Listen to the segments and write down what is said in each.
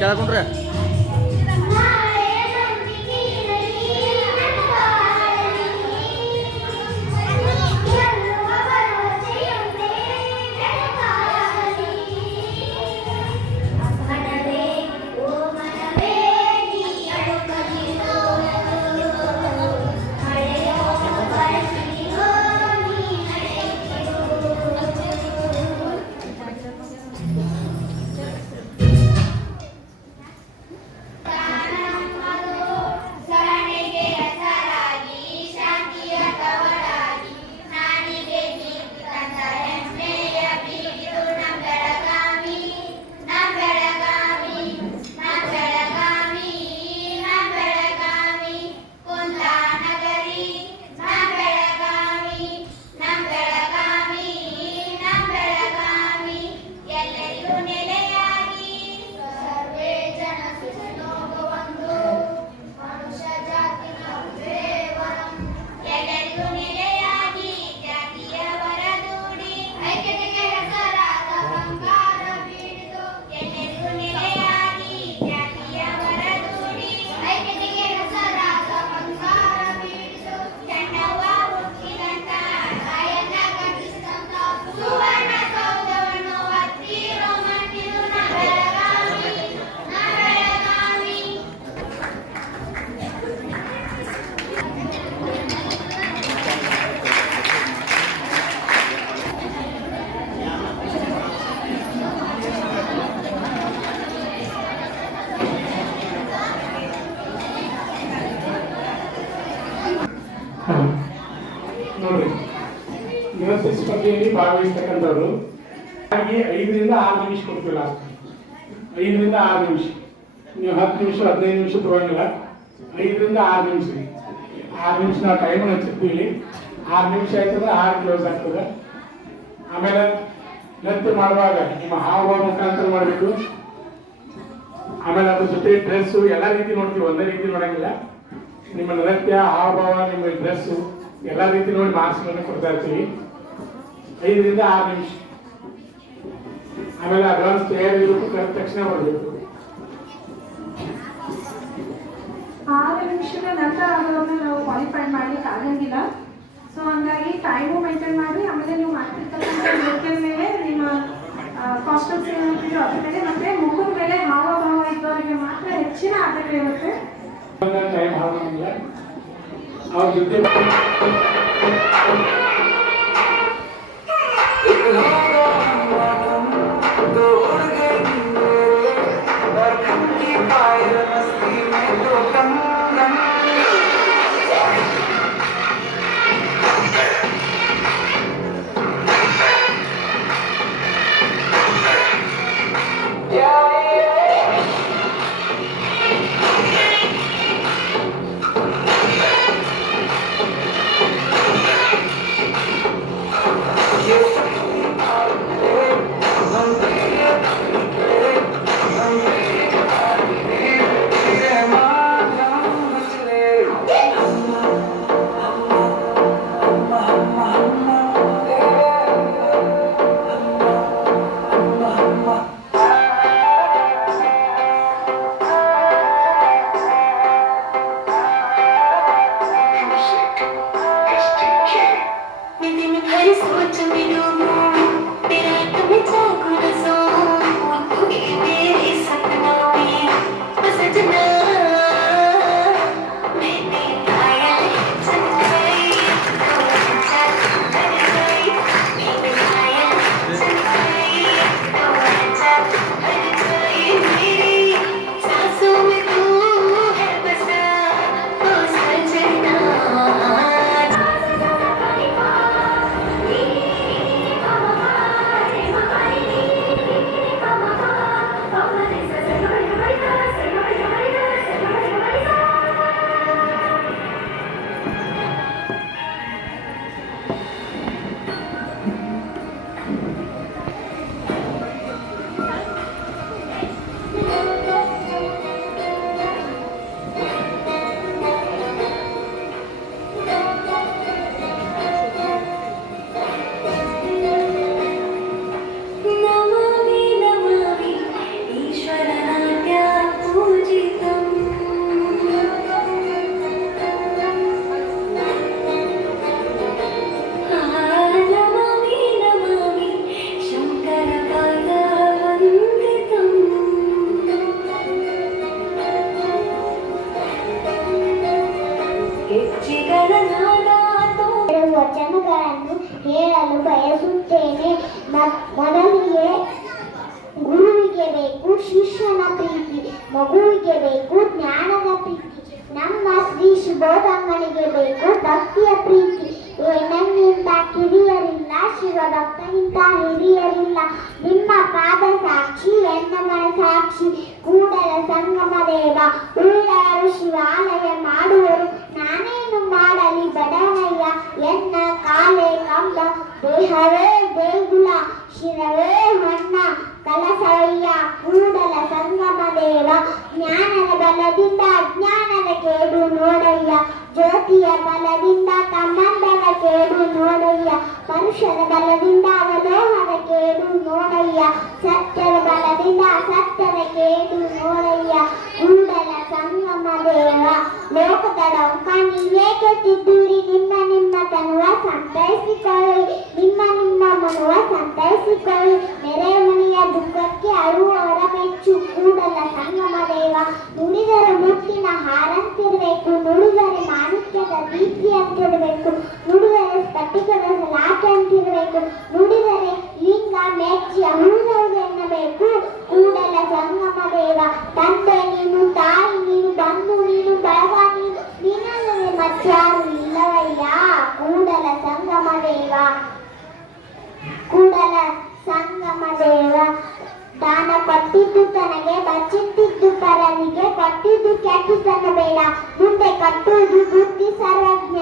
ಕೆಳಕೊಂಡ್ರೆ ನೋಡ್ರಿ ಯುಎಸ್ಎಸ್ ಸ್ಪರ್ಧೆಯಲ್ಲಿ ಭಾಗವಹಿಸ್ತಕ್ಕಂಥವ್ರು ಹಾಗೆ 5 ರಿಂದ 6 ನಿಮಿಷ ಕೊಡ್ತೀವಿ. ಲಾಸ್ಟ್ 5 ರಿಂದ 6 ನಿಮಿಷ. ನೀವು 10 ನಿಮಿಷ 15 ನಿಮಿಷ ತಗೊಂಡಿಲ್ಲ, 5 ರಿಂದ 6 ನಿಮಿಷ. 6 ನಿಮಿಷ ನಾವು ಟೈಮ್ ಹಚ್ಚಿರ್ತೀವಿ. 6 ನಿಮಿಷ ಆಯ್ತದ 6 ಕ್ಲೋಸ್ ಆಗ್ತದೆ. ಆಮೇಲೆ ನೃತ್ಯ ಮಾಡುವಾಗ ನಿಮ್ಮ ಹಾವಭಾವ ಮುಖಾಂತರ ಮಾಡಬೇಕು. ಆಮೇಲೆ ಅದ್ರ ಜೊತೆ ಡ್ರೆಸ್ಸು ಎಲ್ಲ ರೀತಿ ನೋಡ್ತೀವಿ, ಒಂದೇ ರೀತಿ ನೋಡಂಗಿಲ್ಲ. ನಿಮ್ಮ ನೃತ್ಯ, ಹಾವಭಾವ, ನಿಮ್ಮ ಡ್ರೆಸ್ಸು ಎಲ್ಲ ರೀತಿ ನೋಡಿ ಮಾರ್ಕ್ಸ್ಗಳನ್ನು ಕೊಡ್ತಾ ಇರ್ತೀವಿ. 5 ರಿಂದ 6 ನಿಮಿಷ. ಆಮೇಲೆ ಅಡ್ವಾನ್ಸ್ ತಯಾರಿರಬೇಕು, ಕರೆದ ತಕ್ಷಣ ಬರಬೇಕು. 6 ನಿಮಿಷದ ನಂತರ ಅದನ್ನು ನಾವು ಕ್ವಾಲಿಫೈ ಮಾಡ್ಲಿಕ್ಕೆ ಆಗಂಗಿಲ್ಲ. ಸೊ ಹಂಗಾಗಿ ಟೈಮು ಮೇಂಟೈನ್ ಮಾಡಿ, ಆಮೇಲೆ ನೀವು ಮಾಡ್ತಿರ್ತಕ್ಕಂಥ ನೃತ್ಯದ ಮೇಲೆ ನಿಮ್ಮ ಕಾಸ್ಟ್ಯೂಮ್ಸ್ ಏನಿರ್ತೀವೋ ಅದ್ರ ಮೇಲೆ ಮತ್ತೆ ಮುಖದ ಮೇಲೆ ಹಾವಭಾವ ಇದ್ದವರಿಗೆ ಮಾತ್ರ ಹೆಚ್ಚಿನ ಆದ್ಯತೆ ಇರುತ್ತೆ. ಟೈಮ್ ಹಾಳಾಗಂಗಿಲ್ಲ. ಅವ್ರ ಜೊತೆ ಬಯಸುತ್ತೇನೆ. ಮೊದಲಿಗೆ ಗುರುವಿಗೆ ಬೇಕು ಶಿಷ್ಯನ ಪ್ರೀತಿ, ಮಗುವಿಗೆ ಬೇಕು ಜ್ಞಾನದ ಪ್ರೀತಿ, ನಮ್ಮ ಶ್ರೀ ಸುಬೋಧಮ್ಮನಿಗೆ ಬೇಕು ಭಕ್ತಿಯ ಪ್ರೀತಿ. ನನ್ನಿಂದ ಕಿರಿಯರಿಲ್ಲ, ಶಿವಭಕ್ತನಿಂದ ಹಿರಿಯರಿಲ್ಲ, ನಿಮ್ಮ ಪಾದ ಸಾಕ್ಷಿ ಎನ್ನ ಮನ ಸಾಕ್ಷಿ, ಕೂಡಲ ಸಂಗಮ ದೇವ ಉಳ್ಳವರು ಶಿವಾಲಯ ಮಾಡುವರು, ನಾನೇನು ಮಾಡಲಿ ಬಡವಯ್ಯ, ಎನ್ನ ಕಾಲೇ ಕಂಬ, ದೇಹವೇ ದೇಗುಲ, ಶಿರವೇ ಹೊನ್ನ, ಕಲಸವಯ್ಯ ಕೂಡಲ ಸಂಗಮ ದೇವ, ಜ್ಞಾನದ ಬಲದಿಂದ ಅಜ್ಞಾನದ ಕೇಡು ನೋಡಯ್ಯ, ಜ್ಯೋತಿಯ ಬಲದಿಂದ ಕಮ್ಮಂದದ ಕೇಡು ನೋಡಯ್ಯ, ಪರುಷದ ಬಲದಿಂದ ಅವಲೋಹದ ಕೇಡು ನೋಡಯ್ಯ, ಸತ್ಯದ ಬಲದಿಂದ ಅಸತ್ಯದ ಕೇಡು ನೋಡಯ್ಯ, ಕೂಡಲ ಸಂಗಮ ದೇವ. ಲೋಕದ ಡೊಂಕ ನೀವೇಕೆ ತಿದ್ದೂರಿ, ನಿಮ್ಮ ನಿಮ್ಮ ತನುವ ಸಂತೈಸಿಕೊಳ್ಳಿ, ನಿಮ್ಮ ನಿಮ್ಮ ಮನುವ ಸಂತೈಸಿಕೊಳ್ಳಿ, ನೆರೆಮನೆಯ ದುಃಖಕ್ಕೆ ಅಳುವವರ ಮೆಚ್ಚು, ಕೂಡಲ ಸಂಗಮ ದೇವ. ನುಡಿದರೆ ಮುತ್ತಿನ ಹಾರಂತಿರಬೇಕು, ನುಡಿದರೆ ಮಾಣಿಕ್ಯದ ದೀಪ್ತಿ ಅಂತಿರಬೇಕು, ನುಡಿದರೆ ಸ್ಫಟಿಕದ ಸಲಾಕೆ ಅಂತಿರಬೇಕು, ನುಡಿದರೆ ಲಿಂಗ ಮೆಚ್ಚಿ ಅಮೃತವು ಎನ್ನಬೇಕು, ಕೂಡಲ ಸಂಗಮ ದೇವ. ತಂದೆ ನೀನು, ತಾಯಿ ನೀನು, ಬಂಧು ನೀನು, ಬಳಗ ನೀನು, ನಿನ್ನಲ್ಲದೆ ಮತ್ತಾರು ಇಲ್ಲವಯ್ಯ, ಕೂಡಲ ಸಂಗಮ ದೇವ. ಕೂಡಲ ಸಂಗಮ ದೇವ. ದಾನ ಕೊಟ್ಟಿದ್ದು ತನಗೆ, ಬಚ್ಚಿಟ್ಟಿದ್ದು ಪರನಿಗೆ, ಕೊಟ್ಟಿದ್ದು ಕೆಟ್ಟಿತನ ಬೇಡ, ಮುಂದೆ ಕಟ್ಟುವುದು ಬುದ್ಧಿ ಸರ್ವಜ್ಞ,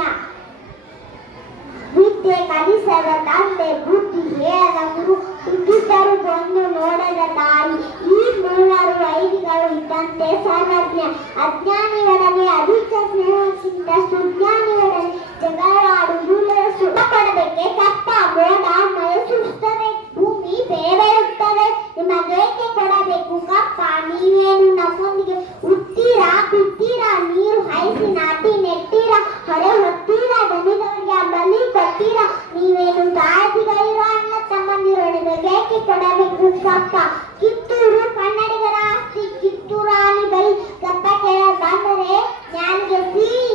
ವಿದ್ಯೆ ಕಲಿಸದ ತಂದೆ, ಬುದ್ಧಿ ಹೇಳದ ಗುರು, ಇದ್ದಿದ್ದರು ಬಂದು ನೋಡದ ತಾಯಿ, ಈ ಮೂವರು ವೈರಿಗಳು ಇದ್ದಂತೆ ಸರ್ವಜ್ಞ. ಅಜ್ಞಾನಿಯೊಡನೆ ಅಧಿಕ ಸ್ನೇಹಕ್ಕಿಂತ ಸುಜ್ಞಾನಿಯೊಡನೆ ಜಗಳಾಡುವುದು ಸುಖ ಪಡಬೇಕೆ ಕಪ್ಪ, ಮೋಡ ಮಳೆ ಸುರಿಸುತ್ತದೆ, ಭೂಮಿ ಬೇರೆಯುತ್ತದೆ, ನಿಮಗೇಕೆ ಕೊಡಬೇಕು ಕಪ್ಪ, ನೀವೇನು ನಮ್ಮೊಂದಿಗೆ ಹುಟ್ತೀರಾ ಬಿತ್ತೀರಾ, ನೀರು ಹಾಯಿಸಿ ನಾಟಿ ನೆಟ್ಟಿರಾ, ಹೊರೆ ಹೊತ್ತೀರಾ, ದಣಿದವರಿಗೆ ಬಲಿ ಕೊಡ್ತೀರಾ, ನೀವೇನು ತಾಯತಿಗಳಿರೋ ಅಣ್ಣ ತಮ್ಮಂದಿರೊಡನೆಗೆ ಕೊಡಬೇಕು ಕಪ್ಪ. ಕಿತ್ತೂರು ಕನ್ನಡಿಗರ ಆಸ್ತಿ, ಕಿತ್ತೂರಾಣಿ ಬಳಿ ಕಪ್ಪ ಕೆಳ ಬಂದರೆ ನ್ಯಾನಿಗೆ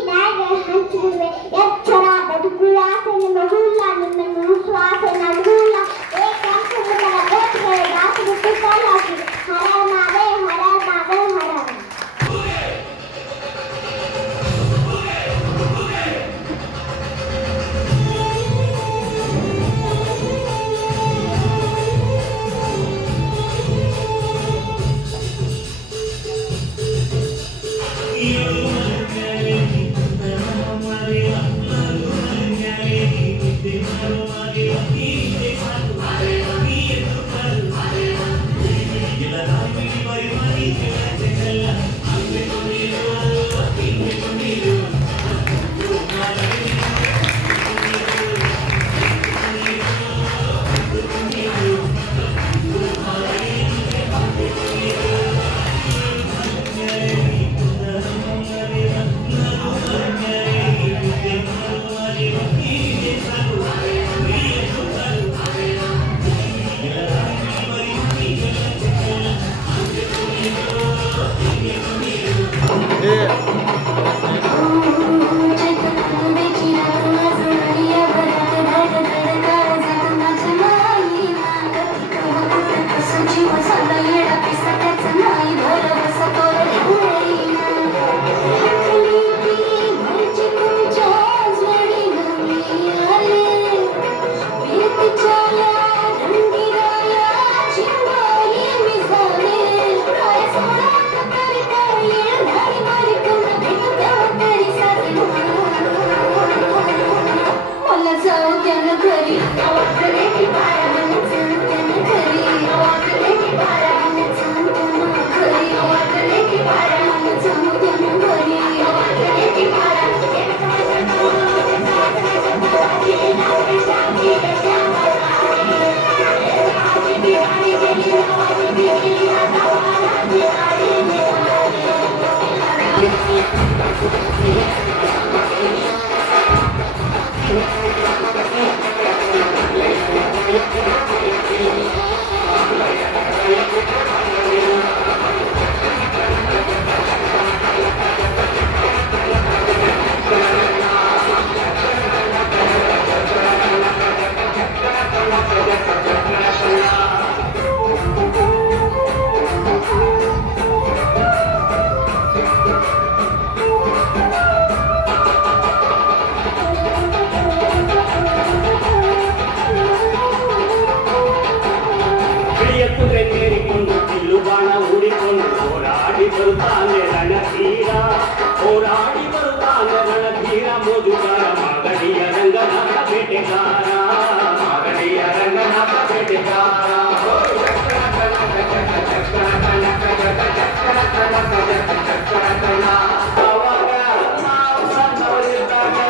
ನ್ಯಾಯ ಹಂಚಿರುವೆ, ಎಚ್ಚರ ಬದುಕುವ ಆಸೆ ನಿಮಗುಲ್ಲ, ನಿಮ್ಮನ್ನು ಉಳಿಸುವ ಆಸೆ ನಮಗುಲ್ಲ, ಏಕಂಕುಗಳ ಕೋಟಿಗಳ ದಾಸಿ ಬಿಟ್ಟು ಹಾಕಿ, ಹರ ಮಾವೆ ಹರ ಮಾವೆ ಹರ. Thank you. ಬರುತ್ತಾನೆ ರಣಧೀರ ಹೋರಾಡಿ ಬರುತ್ತಾನೆ ರಣಧೀರ ಮೋಜುಗಾರ ಮಾಗಡಿಯ ರಂಗನಾಥ ಬೇಟೆಗಾರ ಮಾಗಡಿಯ ರಂಗನಾಥ ಬೇಟೆಗಾರ ಅವಾಗ ನಾವು ಸಣ್ಣವರಿದ್ದಾಗ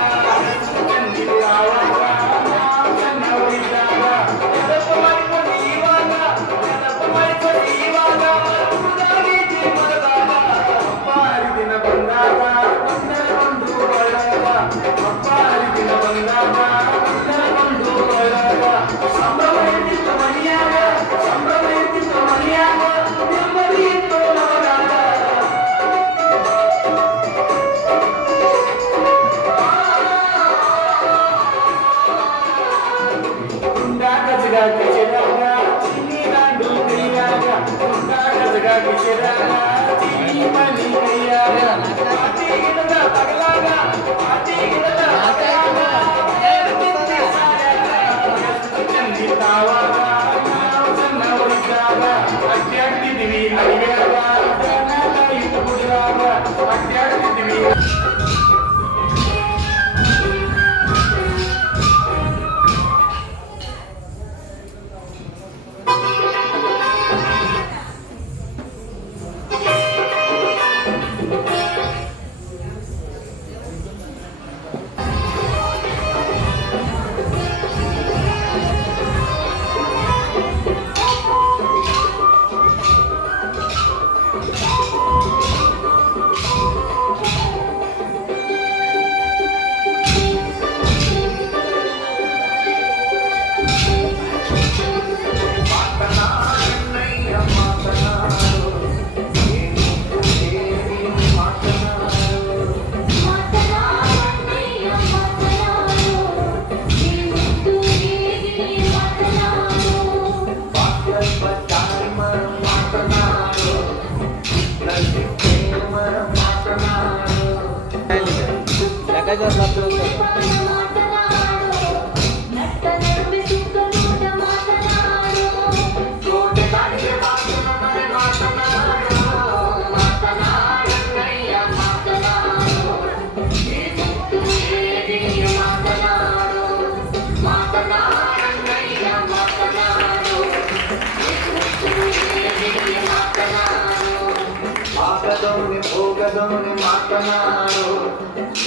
ಹೋಗದವನೆ ಮಾತನಾಡು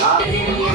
ಮಾತನಾಡು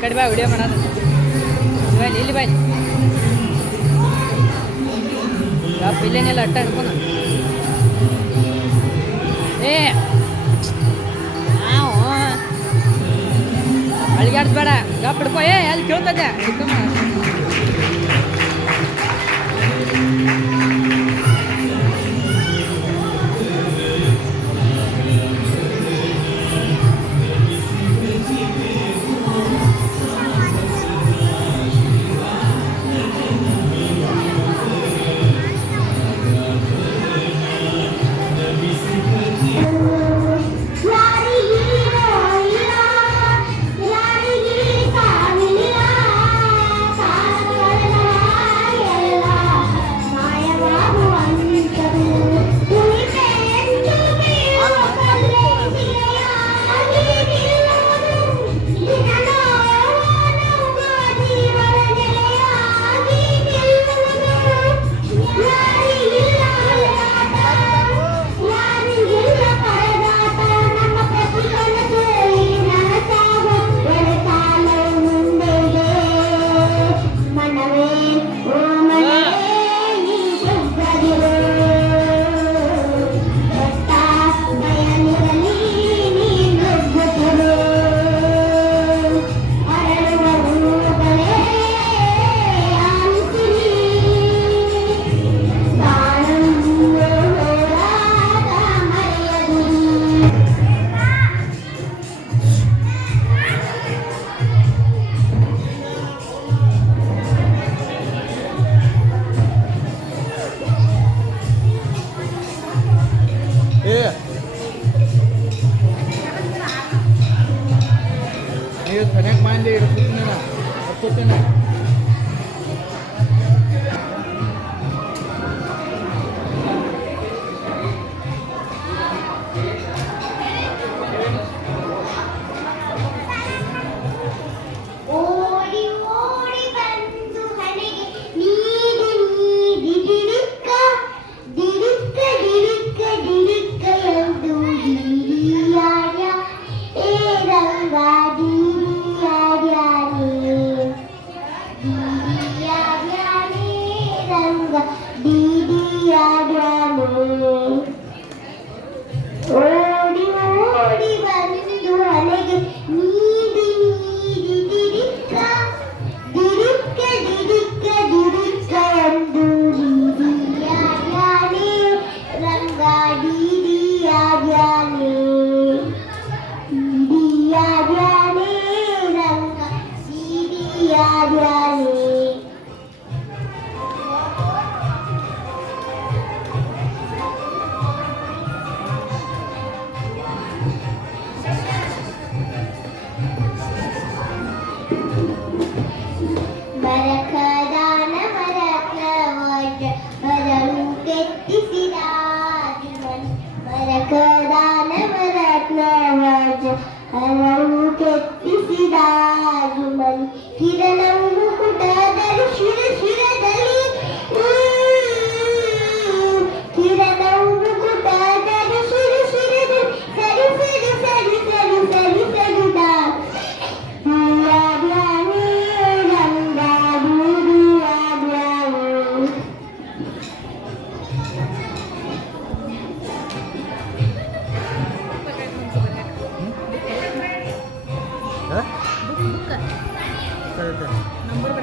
ಕಡಿಮೆ ವಿಡಿಯೋ ಮಾಡೋದು ಇಲ್ಲಿ ಬಾಯ್ ಇಲ್ಲೇನೆಲ್ಲ ಅಟ್ಟ ಹಿಡ್ಕೊಂಡು ಏ ನಾವು ಅಳಿಗಾಡ್ಸ್ಬೇಡ ಗಪ್ ಹಿಡ್ಕೋ ಏ ಅಲ್ಲಿ ಕೇಳ್ತದೆ ನೀವು ಸರಿಯಾಗಿ ಮಾಡಿ ಇಡ್ತೀನಿ ಓಡಿ ಓಡಿ ಬಂದು ಹಣೆಗೆ ನೀಡಿ ನೀಡಿ ದಿಡಿಕ್ಕ ದಿಡಿಕ್ಕ ದಿಡಿಕ್ಕ ದಿಡಿಕ್ಕ ಎಂದು ದಿಡಿಯಾಡ್ಯ ಏ ರಂಗ ದಿಡಿಯಾಡ್ಯಾನೆ ದಿಡಿಯಾಡ್ಯಾನೆ ರಂಗ ದಿಡಿಯಾಡ್ಯಾನೆ ಓಡಿ ಓಡಿ ಬಂದು ಹಣೆಗೆ ನೀಡಿ ನೀಡಿ ದಿಡಿಕ್ಕ ದಿಡಿಕ್ಕ ದಿಡಿಕ್ಕ ದಿಡಿಕ್ಕ ಎಂದು ದಿಡಿಯಾಡ್ಯಾನೆ ರಂಗ ದಿಡಿಯಾಡ್ಯಾನೆ ದಿಡಿಯಾಡ್ಯಾನೆ ರಂಗ ದಿಡಿಯಾಡ್ಯಾನೆ ಮರಕದಾನ ಮರಕವಜ ಮರಳು ಕೆತ್ತಿಸಿದ ಜೀವನ್ ಮರಕದಾನ ಮರಕವಜ ಮರಳು ಕೆತ್ತಿಸಿದ ಜುಮನ್ ಕಿರಣವು ಮುಕುಟದಲ್ಲಿ ಶಿರದಲ್ಲಿ ಕಿರಣವು ಮುಕುಟದಲ್ಲಿ ಶಿರದಲ್ಲಿ ಸರಿ ಸರಿ ಸರಿ ಸರಿ ಸರಿ ಸರಿದ ನಂಬರ್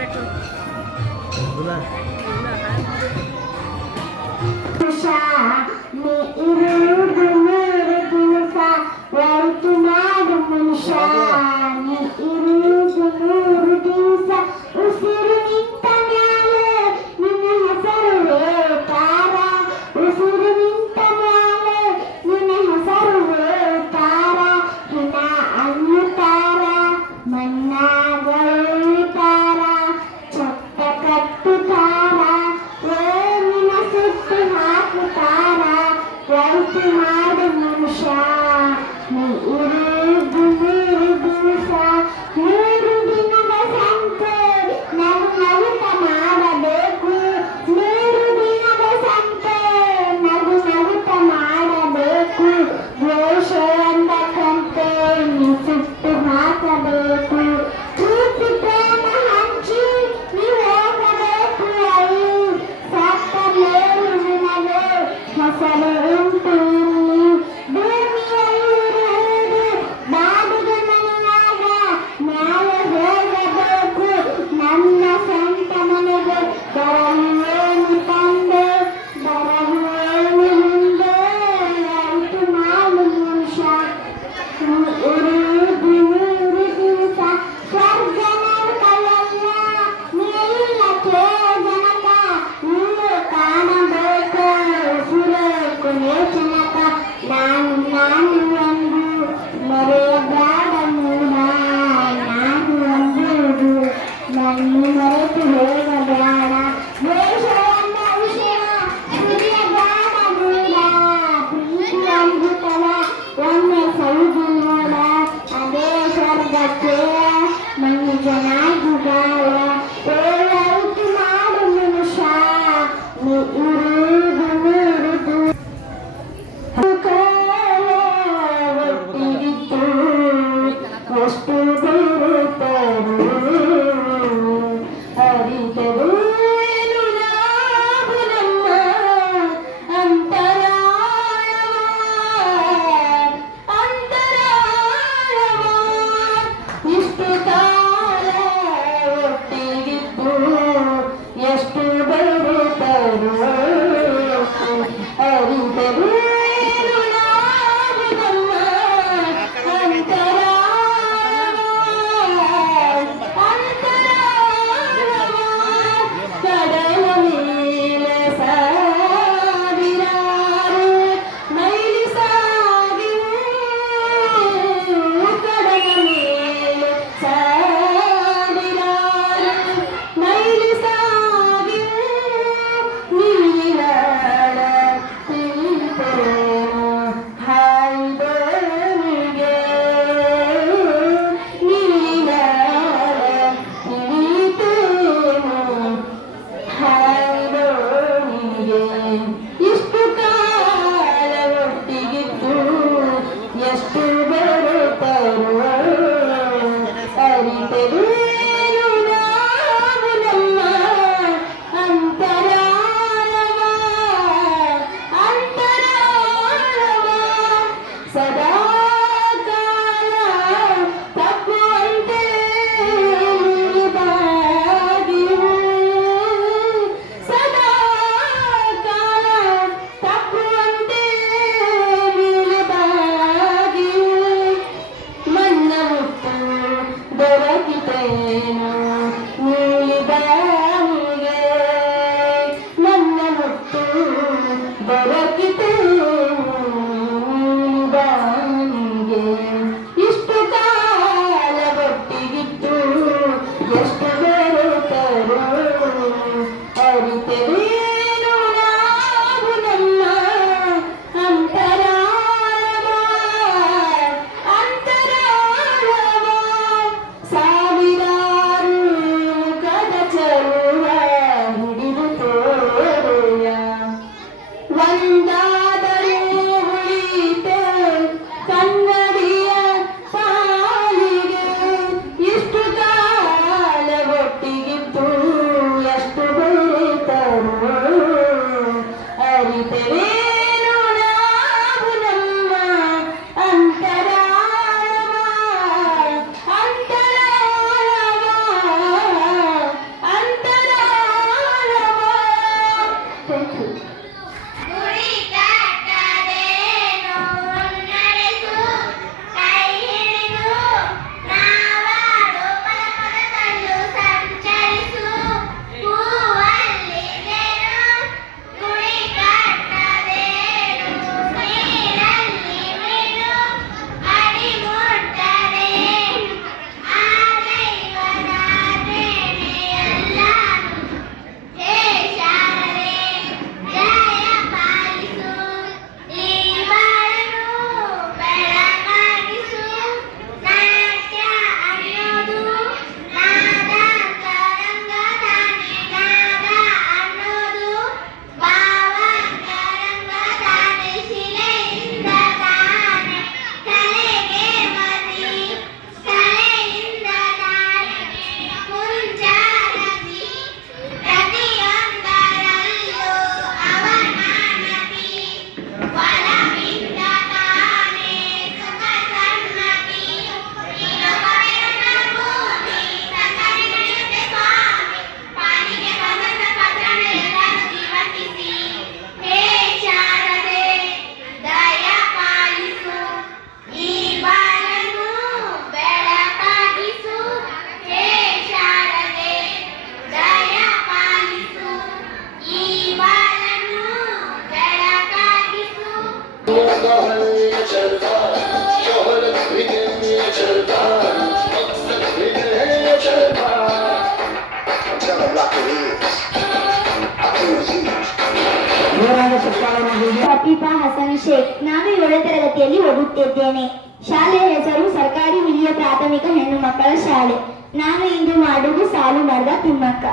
ಜೋರಾದ ಚಪ್ಪಾಳೆ ಮಗುವಿಗೆ. ಪ್ರತಿಭಾ ಹಸನ್ ಶೇಖ್. ನಾನು 7ನೇ ತರಗತಿಯಲ್ಲಿ ಓದುತ್ತಿದ್ದೇನೆ. ಶಾಲೆಯ ಹೆಸರು ಸರ್ಕಾರಿ ಹಿರಿಯ ಪ್ರಾಥಮಿಕ ಹೆಣ್ಣು ಮಕ್ಕಳ ಶಾಲೆ. ನಾನು ಇಂದು ಮಾಡುವುದು ಸಾಲು ಮರದ ತಿಮ್ಮಕ್ಕ.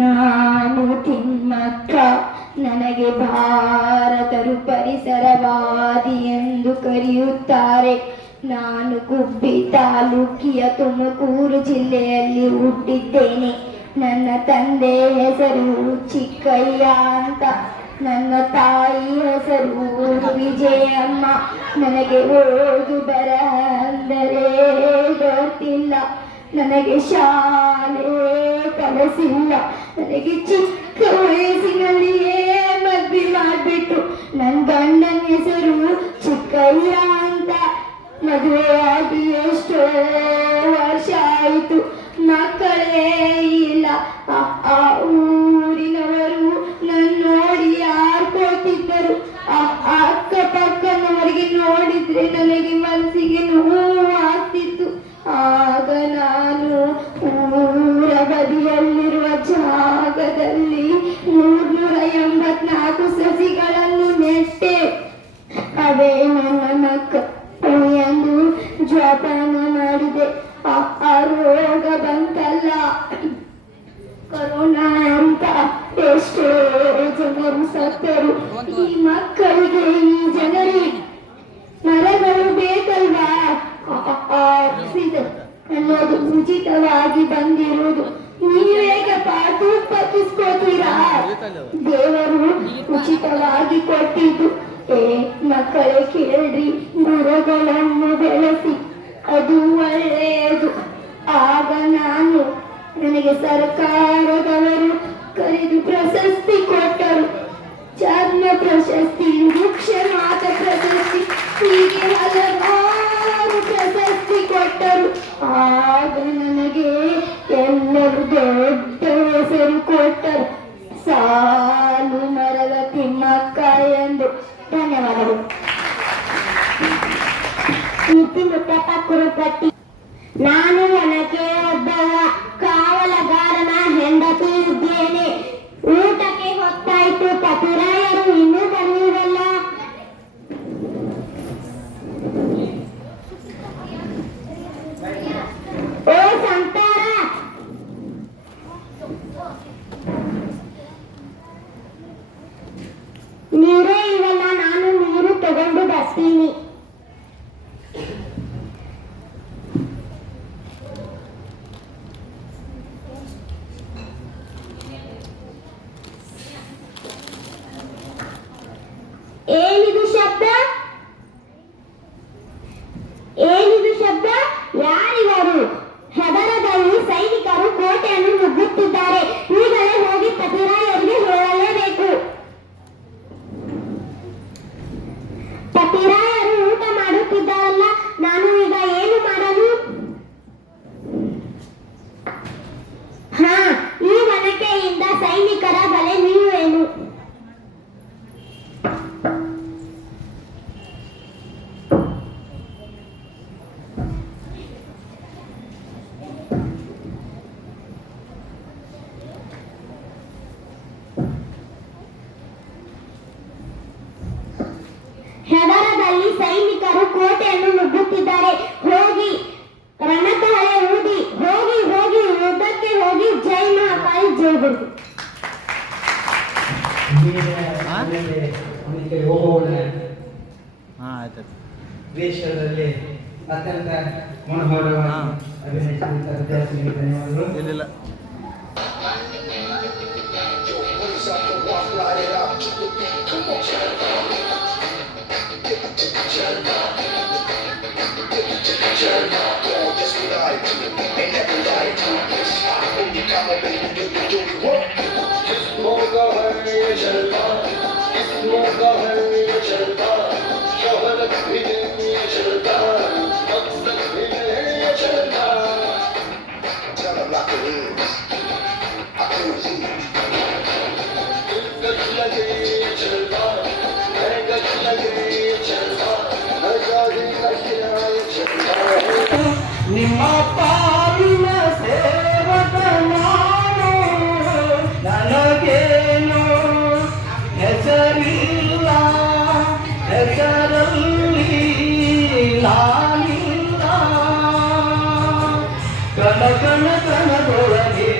ನಾನು ತಿಮ್ಮಕ್ಕ, ನನಗೆ ಭಾರತರು ಪರಿಸರವಾದಿ ಎಂದು ಕರೆಯುತ್ತಾರೆ. ನಾನು ಗುಬ್ಬಿ ತಾಲೂಕಿಯ ತುಮಕೂರು ಜಿಲ್ಲೆಯಲ್ಲಿ ಹುಟ್ಟಿದ್ದೇನೆ. ನನ್ನ ತಂದೆ ಹೆಸರು ಚಿಕ್ಕಯ್ಯ ಅಂತ, ನನ್ನ ತಾಯಿ ಹೆಸರು ವಿಜಯಮ್ಮ. ನನಗೆ ಓದು ಬರಹ ಅಂದರೆ ಗೊತ್ತಿಲ್ಲ. ನನಗೆ ಶಾಲೆ ಕಲಿಸಿಲ್ಲ. ನನಗೆ ಚಿಕ್ಕ ವಯಸ್ಸಿನಲ್ಲಿಯೇ ಮದ್ವೆ ಮಾಡಿಬಿಟ್ಟು ನನ್ನ ಗಂಡನ ಹೆಸರು ಚಿಕ್ಕಯ್ಯ ಅಂತ. ಮದುವೆಯಾಗಿ ಎಷ್ಟೋ ವರ್ಷ ಆಯಿತು, ಮಕ್ಕಳೇ ಇಲ್ಲ. ಆ ಊರಿನವರು ನನ್ನ ನೋಡಿ ಆಡ್ಕೊಳ್ತಿದ್ದರು. ಅಕ್ಕಪಕ್ಕನವರಿಗೆ ನೋಡಿದ್ರೆ ನನಗೆ ಮನಸ್ಸಿಗೆ ನೋವು ಆಗ್ತಿತ್ತು. ಆಗ ನಾನು ಊರ ಬದಿಯಲ್ಲಿರುವ ಜಾಗದಲ್ಲಿ 384 ಸಸಿಗಳನ್ನು ನೆಟ್ಟೆ. ಅವೇ ನನ್ನ ಮಕ್ಕಳು ಎಂದು ಜೋಪಾನ ಮಾಡಿದೆ. ಆ ರೋಗ ಬಂತಲ್ಲ, ಕೊರೋನಾ ಅಂತ, ಎಷ್ಟೋ ಜನರು ಸತ್ತರು. ಈ ಮಕ್ಕಳಿಗೆ, ಈ ಜನರಿಗೆ ಮರಗಳು ಬೇಕಲ್ವಾ? ಆಕ್ಸಿಜನ್ ಅನ್ನೋದು ಉಚಿತವಾಗಿ ಬಂದಿರುವುದು. ನೀವೇಗಪ್ಪ ತೂಪಕ್ಕಿಸ್ಕೋತೀರಾ? ದೇವರು ಉಚಿತವಾಗಿ ಕೊಟ್ಟಿದ್ದು. ಮಕ್ಕಳೇ ಕೇಳ್ರಿ, ಮರಗಳನ್ನು ಬೆಳೆಸಿ, ಅದು ಒಳ್ಳೆಯದು. ಆಗ ನನಗೆ ಸರ್ಕಾರದವರು ಕರೆದು ಪ್ರಶಸ್ತಿ ಕೊಟ್ಟರು. ಛಾದ್ಮ ಪ್ರಶಸ್ತಿ, ವೃಕ್ಷ ಮಾತ ಪ್ರಶಸ್ತಿ, ಹೀಗೆ ಹಲವಾರು ಪ್ರಶಸ್ತಿ ಕೊಟ್ಟರು. ಆಗ ನನಗೆ ಎಲ್ಲರೂ ದೊಡ್ಡ ಹೆಸರು ಕೊಟ್ಟರು, ಸಾಲು ಮರದ ತಿಮ್ಮಕ್ಕ ಎಂದು. ಧನ್ಯವಾದಗಳು. ಕೀರ್ತಿ ಮುತ್ತಪ್ಪ ಕುರುಪಟ್ಟಿ. ನಾನು ಒನಕೆ ಒಬ್ಬವ ಕಾವಲಗಾರನ ಹೆಂಡತಿ ಇದ್ದೇನೆ. ಊಟಕ್ಕೆ ಹೊತ್ತಾಯ್ತು, ಪತಿರಾಯರು ಇನ್ನೂ ಬಂದಿರಲ್ಲ. ಓ ಸಂತಾರ, ನೀರೇ ಇರಲ್ಲ, ನಾನು ನೀರು ತಗೊಂಡು ಬರ್ತೀನಿ. ಏನಿದು ಶಬ್ದ? ಏನಿದು ಶಬ್ದ? ಯಾರಿವರು? ಹೆದರದಲ್ಲಿ ಸೈನಿಕರು ಕೋಟೆಯನ್ನು ನುಗ್ಗುತ್ತಿದ್ದಾರೆ. ಈಗಲೇ ಹೋಗಿ ಪತಿರಾಯರಿಗೆ ಹೇಳಲೇಬೇಕು. ಪತಿರಾಯರು ಊಟ ಮಾಡುತ್ತಿದ್ದಾರಲ್ಲ, ನಾನು ಈಗ ಏನು ಮಾಡಲು? ಈ ಒನಕೆಯಿಂದ ಸೈನಿಕರ ಬಲೆ ನೀವೇನು? ಹೆದರದಲ್ಲಿ ಸೈನಿಕರು ಕೋಟೆಯನ್ನು ನುಗ್ಗುತ್ತಿದ್ದಾರೆ. ಹೋಗಿ ರಣಕಹಳೆ ಊದಿ, ಹೋಗಿ ಹೋಗಿ ಯುದ್ಧಕ್ಕೆ ಹೋಗಿ, ಜೈ ಮಹಾಕಾಳಿ, ಜೈ ಗುರು. ಆಯ್ತು. ದೇಶದಲ್ಲಿ ಅತ್ಯಂತ ಮನೋಹರವಾಗಿ ಅಭಿನಯಿಸಿದಂಥ ವಿದ್ಯಾರ್ಥಿಗಳಿಗೆ ಧನ್ಯವಾದಗಳು. ಇಲ್ಲ ನಿಮ್ಮ ಪಾಲಿನ ನಾನಿಲ್ಲ ಕಣ ಕಣ ಕಣದೊಳಗೆ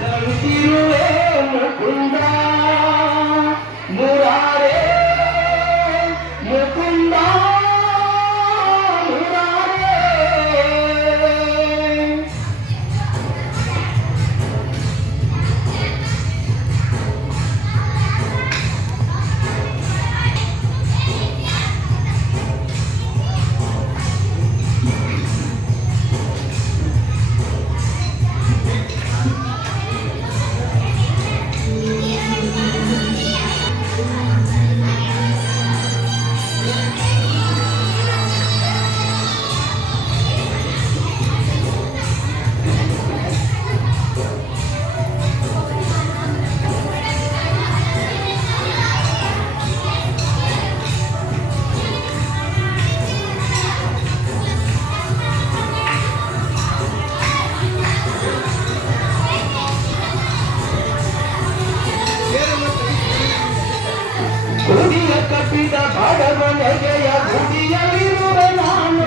ನಂಬಿರುವೆ ಮುಕುಂದ ಮುರಾರೇ ಮುಕುಂದ ಮುರಾರೇ. ಗುಡಿಯ ಕಟ್ಟಿದ ಬಡವನೆಗೆಯ ಗುಡಿಯಲ್ಲಿರುವೆ ನಾನು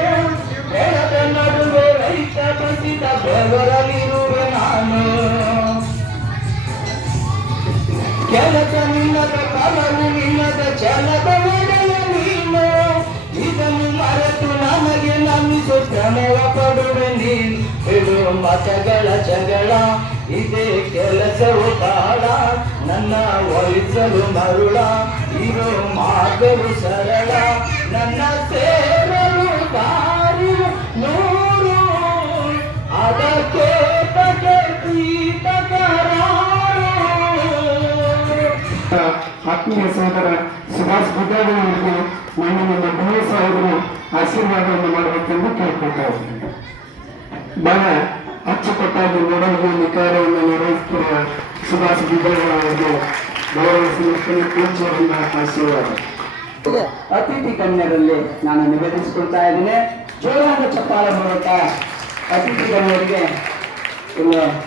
ಬೆಳೆದ ನಡುವೆ ರೈತ ಬಸಿದ ಬೆವರಲಿರುವೆ ನಾನು ಕೆಲಸ ನಿನ್ನದ ಫಲವು ನಿನ್ನದ ಛಲದ ಒಡೆಯ ನೀನು ಇದನ್ನು ಮರೆತು ನನಗೆ ನಂಬಿಸು ಶ್ರಮವ ಪಡುವೆ ನೀನು ಇದು ಮತಗಳ ಜಗಳ ಇದೇ ಕೆಲಸವು ಕಾಳ ನನ್ನ ಒಲಿಸಲು ಮರುಳ ಇರೋ ಮಾರ್ಗವು ಸರಳ ನನ್ನ ಸೇರಲು ದಾರಿ ನೂರು ಅದಕ್ಕೆ ತಗೆ ಆತ್ಮೀಯ ಸಹೋದರ ಸುಭಾಷ್ ಗುದ್ದಾಡಿ ಅವರಿಗೆ ನಮ್ಮ BS ಅವರು ಆಶೀರ್ವಾದವನ್ನು ಮಾಡಬೇಕೆಂದು ಕೇಳ್ಕೊಳ್ತಾ ಇದ್ದೀನಿ. ಬಹಳ ಅಚ್ಚುಕಟ್ಟಾಗಿ ನೋಡಲು ನಿಕಾರವನ್ನು ನಿರ್ವಹಿಸುತ್ತಿರುವ ಸುಭಾಷ್ ಗುದ್ದಾಡಿ ಅವರಿಗೆ ಗೌರವ ಸಮರ್ಪಣೆ ಪೂಜ್ಯರನ್ನ ಆಶೀರ್ವಾದ. ಅತಿಥಿ ಗಣ್ಯರಲ್ಲಿ ನಾನು ನಿವೇದಿಸಿಕೊಳ್ತಾ ಇದ್ದೇನೆ. ಜೋರಾದ ಚಪ್ಪಾಳೆ ಮೂಲಕ ಅತಿಥಿ ಗಣ್ಯರಿಗೆ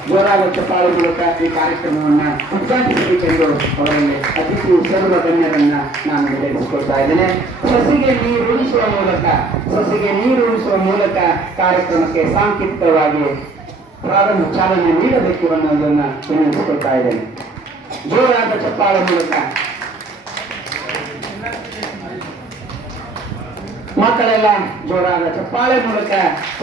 ಜೋರಾದ ಚಪ್ಪಾಳೆ ಮೂಲಕ ಈ ಕಾರ್ಯಕ್ರಮವನ್ನ ಉದ್ಘಾಟಿಸಬೇಕೆಂದು ಅವರಲ್ಲಿ ಅತಿಥಿ ಸರ್ವ ಗಣ್ಯರನ್ನ ನಾನು ನಿವೇದಿಸಿಕೊಳ್ತಾ ಇದ್ದೇನೆ. ಸಸಿಗೆ ನೀರು ಉಳಿಸುವ ಮೂಲಕ ಕಾರ್ಯಕ್ರಮಕ್ಕೆ ಸಾಂಕೇತಿಕವಾಗಿ ಪ್ರಾರಂಭ ಚಾಲನೆ ನೀಡಬೇಕು ಅನ್ನೋದನ್ನ ವಿನಂತಿಸಿಕೊಳ್ತಾ ಇದ್ದೇನೆ. ಜೋರಾದ ಚಪ್ಪಾಳೆ ಮೂಲಕ ಮಕ್ಕಳೆಲ್ಲ ಜೋರಾದ ಚಪ್ಪಾಳೆ ಮೂಲಕ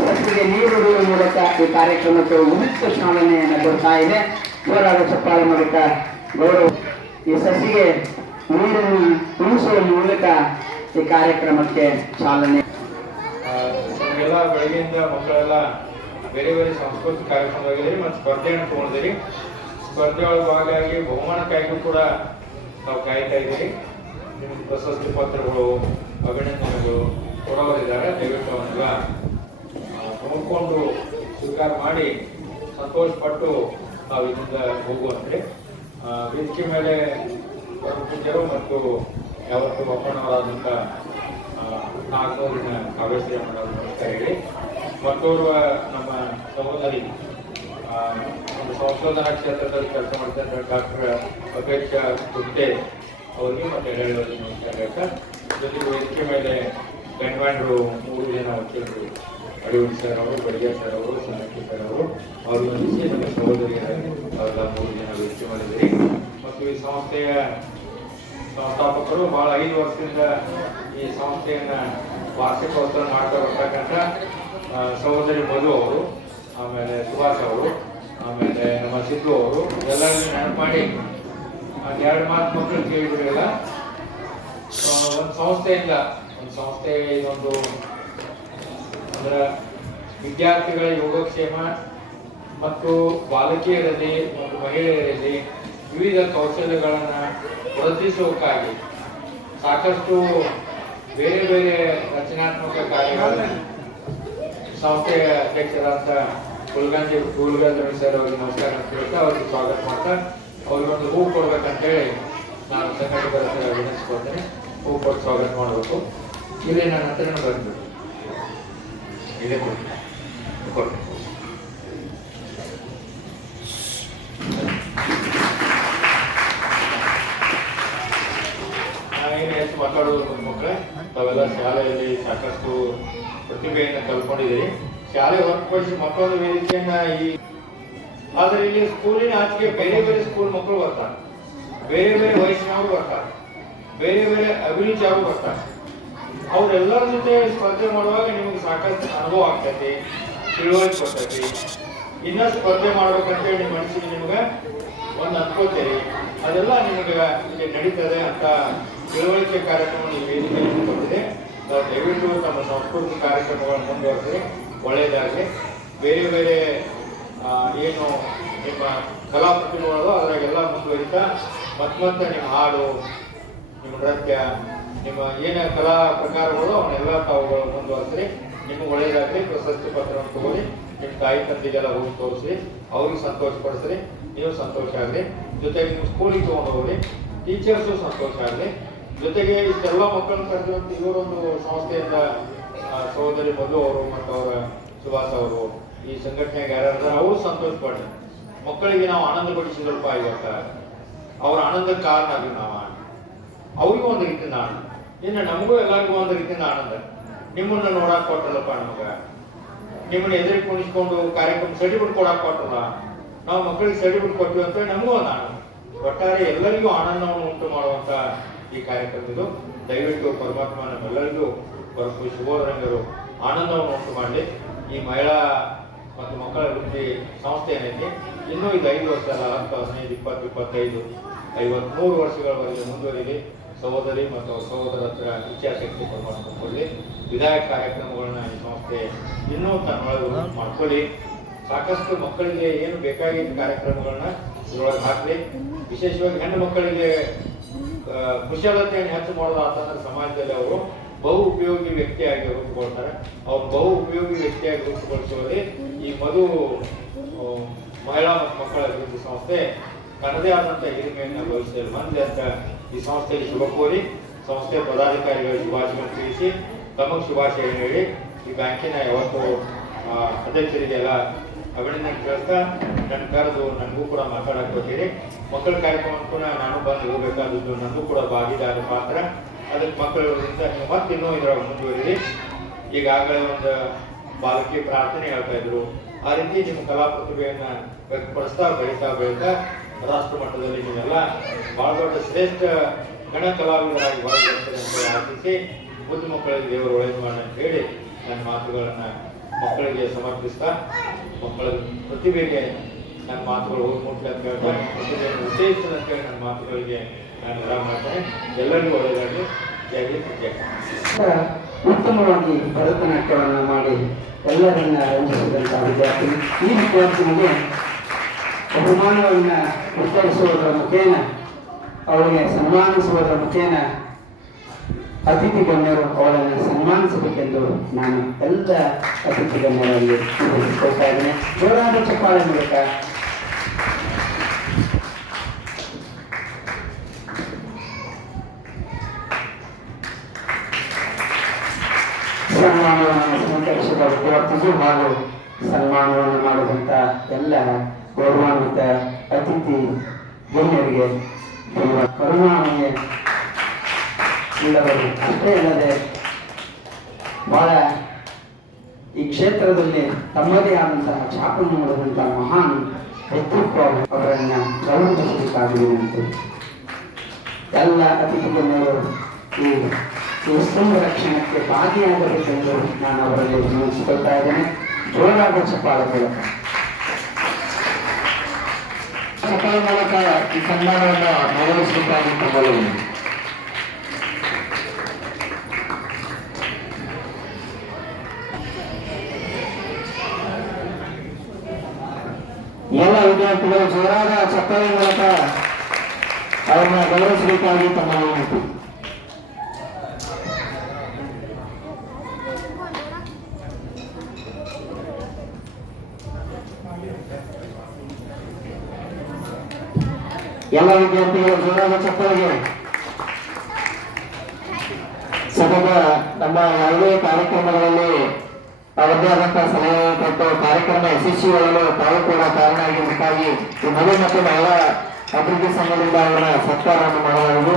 ಸಸಿಗೆ ನೀರು ಬಿಡುವ ಮೂಲಕ ಈ ಕಾರ್ಯಕ್ರಮಕ್ಕೆ ಉಚಿತ ಚಾಲನೆಯನ್ನು ಕೊಡ್ತಾ ಇದೆ. ಜೋರಾದ ಚಪ್ಪಾಳೆ ಮೂಲಕ ಗೌರವ ಈ ಸಸಿಗೆ ನೀರನ್ನು ಉಳಿಸುವ ಮೂಲಕ ಈ ಕಾರ್ಯಕ್ರಮಕ್ಕೆ ಚಾಲನೆ. ಎಲ್ಲ ಬೆಳಗ್ಗೆಯಿಂದ ಮಕ್ಕಳೆಲ್ಲ ಬೇರೆ ಬೇರೆ ಸಾಂಸ್ಕೃತಿಕ ಕಾರ್ಯಕ್ರಮದಾಗಿದ್ದೀರಿ ಮತ್ತು ಸ್ಪರ್ಧೆಯನ್ನು ತಗೊಂಡಿದ್ದೀರಿ. ಸ್ಪರ್ಧೆಯೊಳಗೆ ಭಾಗಿಯಾಗಿ ಬಹುಮಾನಕ್ಕಾಗಿ ಕೂಡ ನಾವು ಕಾಯ್ತಾ ಇದ್ದೀರಿ. ನಿಮಗೆ ಪ್ರಶಸ್ತಿ ಪತ್ರಗಳು ಅಭಿನಂದನೆಗಳು ಕೊಡೋರಿದ್ದಾರೆ. ದಯವಿಟ್ಟು ಅವನ್ನೆಲ್ಲ ನೋಡಿಕೊಂಡು ಸ್ವೀಕಾರ ಮಾಡಿ ಸಂತೋಷಪಟ್ಟು ನಾವು ಇದರಿಂದ ಹೋಗುವಂತೆ. ವೇದಿಕೆ ಮೇಲೆ ಪೂಜ್ಯರು ಮತ್ತು ಯಾವತ್ತು ಅಪ್ಪಣ್ಣವರಾದಂಥ ನಾಲ್ಕೂರಿನ ಕಾವೇಶ್ವರಿ ಅಮ್ಮನವರು ನಮಸ್ಕಾರ ಹೇಳಿ, ಮತ್ತೋರ್ವ ನಮ್ಮ ಸಹೋದರಿ ಒಂದು ಸಂಶೋಧನಾ ಕ್ಷೇತ್ರದಲ್ಲಿ ಕೆಲಸ ಮಾಡ್ತಾರೆ ಡಾಕ್ಟರ್ ಅಪೇಕ್ಷಾ ಗುಡ್ಡೆ ಅವರಿಗೆ ಮತ್ತು ಎಲ್ಲರಿಗೂ ನಮಸ್ಕಾರ ಹೇಳ್ತಾ, ಜೊತೆಗೆ ವೇದಿಕೆ ಮೇಲೆ ಗಣ್ಯರು 3 ಜನ ವಕೀಲರು, ಅಡಿವಡಿ ಸರ್ ಅವರು, ಬಡಿಗೆ ಸರ್ ಅವರು, ಸನ್ನಕ್ಕಿ ಸರ್ ಅವರು, ಅವರು ಹೊಂದಿಸಿ ನಮ್ಮ ಸಹೋದರಿಯರ ಅವರೆಲ್ಲ 3 ಜನ ವೇದಿಕೆ ಮಾಡಿದ್ದೀರಿ. ಮತ್ತು ಈ ಸಂಸ್ಥೆಯ ಸಂಸ್ಥಾಪಕರು ಬಹಳ 5 ವರ್ಷದಿಂದ ಈ ಸಂಸ್ಥೆಯನ್ನ ವಾರ್ಷಿಕೋತ್ಸವ ಮಾಡ್ತಾ ಬರ್ತಕ್ಕಂಥ ಸಹೋದರಿ ಮಧು ಅವರು, ಆಮೇಲೆ ಸುಭಾಷ್ ಅವರು, ಆಮೇಲೆ ನಮ್ಮ ಸಿದ್ದು ಅವರು ಎಲ್ಲರನ್ನೂ ನೆನಪು ಮಾಡಿ 2 ಮಾತು ಮಕ್ಕಳು ಕೇಳಿಬಿಡಿಲ್ಲ. ಒಂದು ಸಂಸ್ಥೆ ಇದೊಂದು ಅಂದ್ರೆ ವಿದ್ಯಾರ್ಥಿಗಳ ಯೋಗಕ್ಷೇಮ ಮತ್ತು ಬಾಲಕಿಯರಲ್ಲಿ ಮತ್ತು ಮಹಿಳೆಯರಲ್ಲಿ ವಿವಿಧ ಕೌಶಲ್ಯಗಳನ್ನು ವೃದ್ಧಿಸುವುದಕ್ಕಾಗಿ ಸಾಕಷ್ಟು ಬೇರೆ ಬೇರೆ ರಚನಾತ್ಮಕ ಕಾರ್ಯಗಳನ್ನು ಸಂಸ್ಥೆಯ ಅಧ್ಯಕ್ಷರಾದಂಥ ಕುಲಗಂಜಿ ಸರ್ ಅವರಿಗೆ ನಮಸ್ಕಾರ ಅಂತ ಹೇಳ್ತಾ ಅವ್ರಿಗೆ ಸ್ವಾಗತ ಮಾಡ್ತಾ ಅವ್ರಿಗೊಂದು ಹೂ ಕೊಡ್ಬೇಕಂತೇಳಿ ನಾನು ಸಂಘಟಕರ ವಿನಂತಿಸ್ಕೊಳ್ತೇನೆ. ಹೂ ಕೊಟ್ಟು ಸ್ವಾಗತ ಮಾಡಬೇಕು. ಇಲ್ಲಿ ನನ್ನ ಹತ್ರನ ಬಂದ್ಬಿಟ್ಟು ಇದೇ ಕೊಡಿ. ನಾವೇನು ಹೆಚ್ಚು ಮಾತಾಡೋದು ಮಕ್ಕಳೇ, ತಾವೆಲ್ಲ ಶಾಲೆಯಲ್ಲಿ ಸಾಕಷ್ಟು ಪ್ರತಿಭೆಯನ್ನು ಕಲ್ಕೊಂಡಿದ್ದೀರಿ. ಶಾಲೆ ಹೊರತುಪಡಿಸಿ ಮತ್ತೊಂದು ವೇದಿಕೆಯನ್ನ ಆದರೆ ಇಲ್ಲಿ ಸ್ಕೂಲಿನ ಆಚೆಗೆ ಬೇರೆ ಬೇರೆ ಸ್ಕೂಲ್ ಮಕ್ಕಳು ಬರ್ತಾರೆ, ಬೇರೆ ಬೇರೆ ವಯಸ್ಸಿನವರು ಬರ್ತಾರೆ, ಬೇರೆ ಬೇರೆ ಅಭಿರುಚಿಯವರು ಬರ್ತಾರೆ. ಅವರೆಲ್ಲರ ಜೊತೆ ಸ್ಪರ್ಧೆ ಮಾಡುವಾಗ ನಿಮಗೆ ಸಾಕಷ್ಟು ಅನುಭವ ಆಗ್ತೈತಿ, ತಿಳುವಳಿಕೆ ಕೊಡ್ತೈತಿ. ಇನ್ನಷ್ಟು ಸ್ಪರ್ಧೆ ಮಾಡ್ಬೇಕಂತೇಳಿ ನಿಮ್ಮ ಮನಸ್ಸಿಗೆ ನಿಮ್ಗೆ ಒಂದು ಅನ್ಕೋತೀರಿ. ಅದೆಲ್ಲ ನಿಮಗೆ ಇಲ್ಲಿ ನಡೀತದೆ ಅಂತ ತಿಳುವಳಿಕೆ ಕಾರ್ಯಕ್ರಮ ಈ ವೇದಿಕೆಯಲ್ಲಿ ಕೊಟ್ಟಿದೆ. ದಯವಿಟ್ಟು ತಮ್ಮ ಸಂಸ್ಕೃತಿ ಕಾರ್ಯಕ್ರಮಗಳನ್ನು ಮುಂದುವರೆಸಿ ಒಳ್ಳೆಯದಾಗಲಿ. ಬೇರೆ ಬೇರೆ ಏನು ನಿಮ್ಮ ಕಲಾ ಪ್ರತಿಭೆಗಳು ಅದರಾಗೆಲ್ಲ ಮುಂದುವರಿತಾ ಮತ್ತೆ ನಿಮ್ಮ ಹಾಡು, ನಿಮ್ಮ ನೃತ್ಯ, ನಿಮ್ಮ ಏನು ಕಲಾ ಪ್ರಕಾರಗಳು ಅವನ್ನೆಲ್ಲ ತಾವುಗಳು ಮುಂದುವರೆಸ್ರಿ. ನಿಮ್ಗೆ ಒಳ್ಳೆಯದಾಗಲಿ. ಪ್ರಶಸ್ತಿ ಪತ್ರವನ್ನು ತಗೊಳ್ಳಿ, ನಿಮ್ಮ ತಾಯಿ ತಂದೆಗೆಲ್ಲ ಹೋಗಿ ತೋರಿಸಿ, ಅವ್ರಿಗೆ ಸಂತೋಷ ಪಡಿಸ್ರಿ, ನೀವು ಸಂತೋಷ ಆಗಲಿ. ಜೊತೆಗೆ ನೀವು ಸ್ಕೂಲಿಗೆ ತೊಗೊಂಡು ಹೋಗ್ರಿ, ಟೀಚರ್ಸು ಸಂತೋಷ ಆಗಲಿ. ಜೊತೆಗೆ ಇಷ್ಟೆಲ್ಲ ಮಕ್ಕಳನ್ನು ಕರೆದಿರುವಂಥ ಇವರೊಂದು ಸಂಸ್ಥೆಯಿಂದ ಸಹೋದರಿ ಮಧು ಅವರು ಮತ್ತು ಅವರ ಸುಭಾಷ್ ಅವರು ಈ ಸಂಘಟನೆಗೆ ಯಾರ್ಯಾರು ಅವರು ಸಂತೋಷ ಪಡ್ರಿ. ಮಕ್ಕಳಿಗೆ ನಾವು ಆನಂದ ಪಡಿಸಿದ್ರಪ್ಪ, ಇವತ್ತ ಅವ್ರ ಆನಂದಕ್ಕೆ ಕಾರಣ ಆಗಲಿ ನಾವು. ಅವ್ರಿಗೂ ಒಂದು ರೀತಿಯಿಂದ ಆನಂದ, ಇನ್ನು ನಮಗೂ ಎಲ್ಲರಿಗೂ ಒಂದು ರೀತಿಯಿಂದ ಆನಂದ. ನಿಮ್ಮನ್ನ ನೋಡಕ್ ಕೊಟ್ಟಲ್ಲಪ್ಪ ನಮಗ, ನಿಮ್ಮನ್ನ ಎದುರಿಗೆ ಕುಣಿಸ್ಕೊಂಡು ಕಾರ್ಯಕ್ರಮ ಸರ್ಟಿಫಿಕೇಟ್ ಕೊಡಕ್ ಕೊಟ್ಟಲ್ಲ, ನಾವು ಮಕ್ಕಳಿಗೆ ಸರ್ಟಿಫಿಕೇಟ್ ಕೊಟ್ಟಿವಿ ಅಂತ ನಮಗೂ ಒಂದು ಆನಂದ. ಒಟ್ಟಾರೆ ಎಲ್ಲರಿಗೂ ಆನಂದವನ್ನು ಉಂಟು ಮಾಡುವಂತ ಈ ಕಾರ್ಯಕ್ರಮದ್ದು. ದಯವಿಟ್ಟು ಪರಮಾತ್ಮ ನಮ್ಮೆಲ್ಲರಿಗೂ ಶುಭೋದರಂಗರು ಆನಂದವನ್ನು ಉಂಟು ಮಾಡಲಿ. ಈ ಮಹಿಳಾ ಮತ್ತು ಮಕ್ಕಳ ಅಭಿವೃದ್ಧಿ ಸಂಸ್ಥೆ ಏನೈತಿ ಇನ್ನೂ ಇದು 5 ವರ್ಷ ಅಲ್ಲ, 10, 15, 20, 25, 53 ವರ್ಷಗಳವರೆಗೆ ಮುಂದುವರಿಲಿ. ಸಹೋದರಿ ಮತ್ತು ಅವರ ಸಹೋದರ ಹತ್ರ ಇಚ್ಛಾಶಕ್ತಿ ಪರಮಾತ್ಮ ಕೊಡಲಿ. ವಿಧಾಯಕ ಕಾರ್ಯಕ್ರಮಗಳನ್ನ ಈ ಸಂಸ್ಥೆ ಇನ್ನೂ ತನ್ನೊಳಗೆ ಮಾಡ್ಕೊಳ್ಳಿ. ಸಾಕಷ್ಟು ಮಕ್ಕಳಿಗೆ ಏನು ಬೇಕಾಗಿದ್ದ ಕಾರ್ಯಕ್ರಮಗಳನ್ನ ಇದರೊಳಗೆ ಹಾಕಲಿ. ವಿಶೇಷವಾಗಿ ಹೆಣ್ಣು ಮಕ್ಕಳಿಗೆ ಕುಶಲತೆಯನ್ನು ಹೆಚ್ಚು ಮಾಡೋದಾತಂದ್ರೆ ಸಮಾಜದಲ್ಲಿ ಅವರು ಬಹು ಉಪಯೋಗಿ ವ್ಯಕ್ತಿಯಾಗಿ ರೂಪುಗೊಳ್ತಾರೆ. ಅವ್ರು ಬಹು ಉಪಯೋಗಿ ವ್ಯಕ್ತಿಯಾಗಿ ರೂಪುಗೊಳಿಸುವಲ್ಲಿ ಈ ಮಧು ಮಹಿಳಾ ಮತ್ತು ಮಕ್ಕಳ ಅಭಿವೃದ್ಧಿ ಸಂಸ್ಥೆ ತನ್ನದೇ ಆದಂಥ ಹಿರಿಮೆಯನ್ನು ಭವಿಷ್ಯದಲ್ಲಿ ಮಂದಿ ಅಂತ ಈ ಸಂಸ್ಥೆಗೆ ಶುಭ ಕೋರಿ ಸಂಸ್ಥೆಯ ಪದಾಧಿಕಾರಿಗಳಿಗೆ ಶುಭಾಶಯಗಳನ್ನು ತಿಳಿಸಿ ತಮಗೆ ಶುಭಾಶಯ ಹೇಳಿ ಈ ಬ್ಯಾಂಕಿನ ಯಾವತ್ತು ಅಧ್ಯಕ್ಷರಿಗೆ ಎಲ್ಲ ಅಭಿನಂದನೆ ಕೇಳ್ತಾ ನನ್ನ ಕರೆದು ನನಗೂ ಕೂಡ ಮಾತಾಡಕ್ಕೆ ಹೋಗ್ತೀರಿ. ಮಕ್ಕಳ ಕಾರ್ಯಕ್ರಮಕ್ಕೂ ನಾನು ಬಂದು ಹೋಗಬೇಕಾದದ್ದು ನನಗೂ ಕೂಡ ಭಾಗಿದಾರ ಪಾತ್ರ. ಅದಕ್ಕೆ ಮಕ್ಕಳಿಂದ ನೀವು ಮತ್ತೆ ಇನ್ನೂ ಇದರೊಳಗೆ ಮುಂದುವರಿರಿ. ಈಗಾಗಲೇ ಒಂದು ಬಾಲಕಿ ಪ್ರಾರ್ಥನೆ ಹೇಳ್ತಾ ಇದ್ರು. ಆ ರೀತಿ ನಿಮ್ಮ ಕಲಾ ಪ್ರತಿಭೆಯನ್ನ ವ್ಯಕ್ತಪಡಿಸ್ತಾ ಬೆಳೀತಾ ರಾಷ್ಟ್ರ ಮಟ್ಟದಲ್ಲಿ ನೀವೆಲ್ಲ ಬಹಳ ದೊಡ್ಡ ಶ್ರೇಷ್ಠ ಗಣ ಕಲಾವಿದರಾಗಿ ಹೊರಬರ್ತಾರೆ ಅಂತ ಆಶಿಸಿ ಬುದ್ಧಿ ಮಕ್ಕಳಿಗೆ ದೇವರು ಒಳ್ಳೆಯದು ಮಾಡಿ ಅಂತ ಹೇಳಿ ನನ್ನ ಮಾತುಗಳನ್ನ ಮಕ್ಕಳಿಗೆ ಸಮರ್ಪಿಸ್ತಾ ಮಕ್ಕಳ ಪ್ರತಿಭೆಗೆ ನನ್ನ ಮಾತುಗಳು ಹೋಗಿ ಮುಟ್ಲಿ ಅಂತ ಹೇಳ್ತಾ ಪ್ರತಿಭೆಯನ್ನು ಉತ್ತೇಜಿಸಿದ ಅಂತ ಹೇಳಿ ನನ್ನ ಮಾತುಗಳಿಗೆ ನಾನು ವಿರಾಮ ಮಾಡ್ತೇನೆ. ಎಲ್ಲರಿಗೂ ಒಳ್ಳೆಯದಾಗಲಿ. ಜೈ ಹಿಂದ್, ಜೈ ಉತ್ತಮವಾಗಿ ಭರತನಾಟ್ಯವನ್ನು ಮಾಡಿ ಎಲ್ಲರನ್ನ ರಂಜಿಸಿದಂತಹ ವಿದ್ಯಾರ್ಥಿ. ಈ ವಿದ್ಯಾರ್ಥಿನಿಗೆ ಬಹುಮಾನವನ್ನು ವಿತರಿಸುವುದರ ಮುಖೇನ ಅವರಿಗೆ ಸನ್ಮಾನಿಸುವುದರ ಮುಖೇನ ಅತಿಥಿ ಗಣ್ಯರು ಅವರನ್ನು ಸನ್ಮಾನಿಸಬೇಕೆಂದು ನಾನು ಎಲ್ಲ ಅತಿಥಿ ಗಣ್ಯರಲ್ಲಿ ತಿಳಿಸಿಕೊಳ್ತಾ ಇದ್ದೇನೆ. ಜೋರಾದ ಚಪ್ಪಾಳೆ ಮೂಲಕ ಸನ್ಮಾನವನ್ನು ಸ್ವೀಕರಿಸಿದ ವಿದ್ಯಾರ್ಥಿಗೂ ಹಾಗೂ ಸನ್ಮಾನವನ್ನು ಮಾಡಿದಂಥ ಎಲ್ಲ ಗೌರವಾನ್ವಿತ ಅತಿಥಿ ಗಣ್ಯರಿಗೆ ಕರುಣಾಮಯ ಉಳ್ಳವರು ಅಷ್ಟೇ ಅಲ್ಲದೆ ಬಹಳ ಈ ಕ್ಷೇತ್ರದಲ್ಲಿ ತಮ್ಮದೇ ಆದಂತಹ ಛಾಪನ್ನು ಮಾಡಿದಂತಹ ಮಹಾನ್ ವ್ಯಕ್ತಿತ್ವ ಅವರನ್ನು ಗೌರವಿಸಬೇಕಾಗಿದೆ. ಎಲ್ಲ ಅತಿಥಿ ಗಣ್ಯರು ಈ ಸುಂದರ ಕ್ಷಣಕ್ಕೆ ಭಾಗಿಯಾಗಬೇಕೆಂದು ನಾನು ಅವರಲ್ಲಿ ವಿನಂತಿಸಿಕೊಳ್ತಾ ಇದ್ದೇನೆ. ಜೋರಾದ ಚಪ್ಪಾಳೆ ಮೂಲಕ ಈ ಸನ್ಮಾನವನ್ನು ನೆರವೇರಿಸಬೇಕಾಗಿ ತಮ್ಮಲ್ಲಿ ಎಲ್ಲ ವಿದ್ಯಾರ್ಥಿಗಳು ಜೋರಾದ ಚಪ್ಪಾಳೆ ಮೂಲಕ ಅವರನ್ನ ಗೌರವಿಸಬೇಕಾಗಿ ತಮ್ಮಲ್ಲಿ ವಿನಂತಿ. ಎಲ್ಲ ವಿದ್ಯಾರ್ಥಿಗಳು ಜೋರಾದ ಚಪ್ಪಾಳೆಗೆ. ಸತತ ನಮ್ಮ ಯಾವುದೇ ಕಾರ್ಯಕ್ರಮಗಳಲ್ಲಿ ಅವರದೇ ಆದಂತಹ ಸಲಹೆ ಕೊಟ್ಟು ಕಾರ್ಯಕ್ರಮ ಯಶಸ್ವಿಗೊಳ್ಳಲು ತಾವು ಕೂಡ ಕಾರಣ ಆಗಿದ್ದಕ್ಕಾಗಿ ಈ ಮಧು ಮತ್ತು ಮಹಿಳಾ ಅಭಿವೃದ್ಧಿ ಸಂಘದಿಂದ ಅವರ ಸತ್ಕಾರವನ್ನು ಮಾಡಲಾಗುವುದು.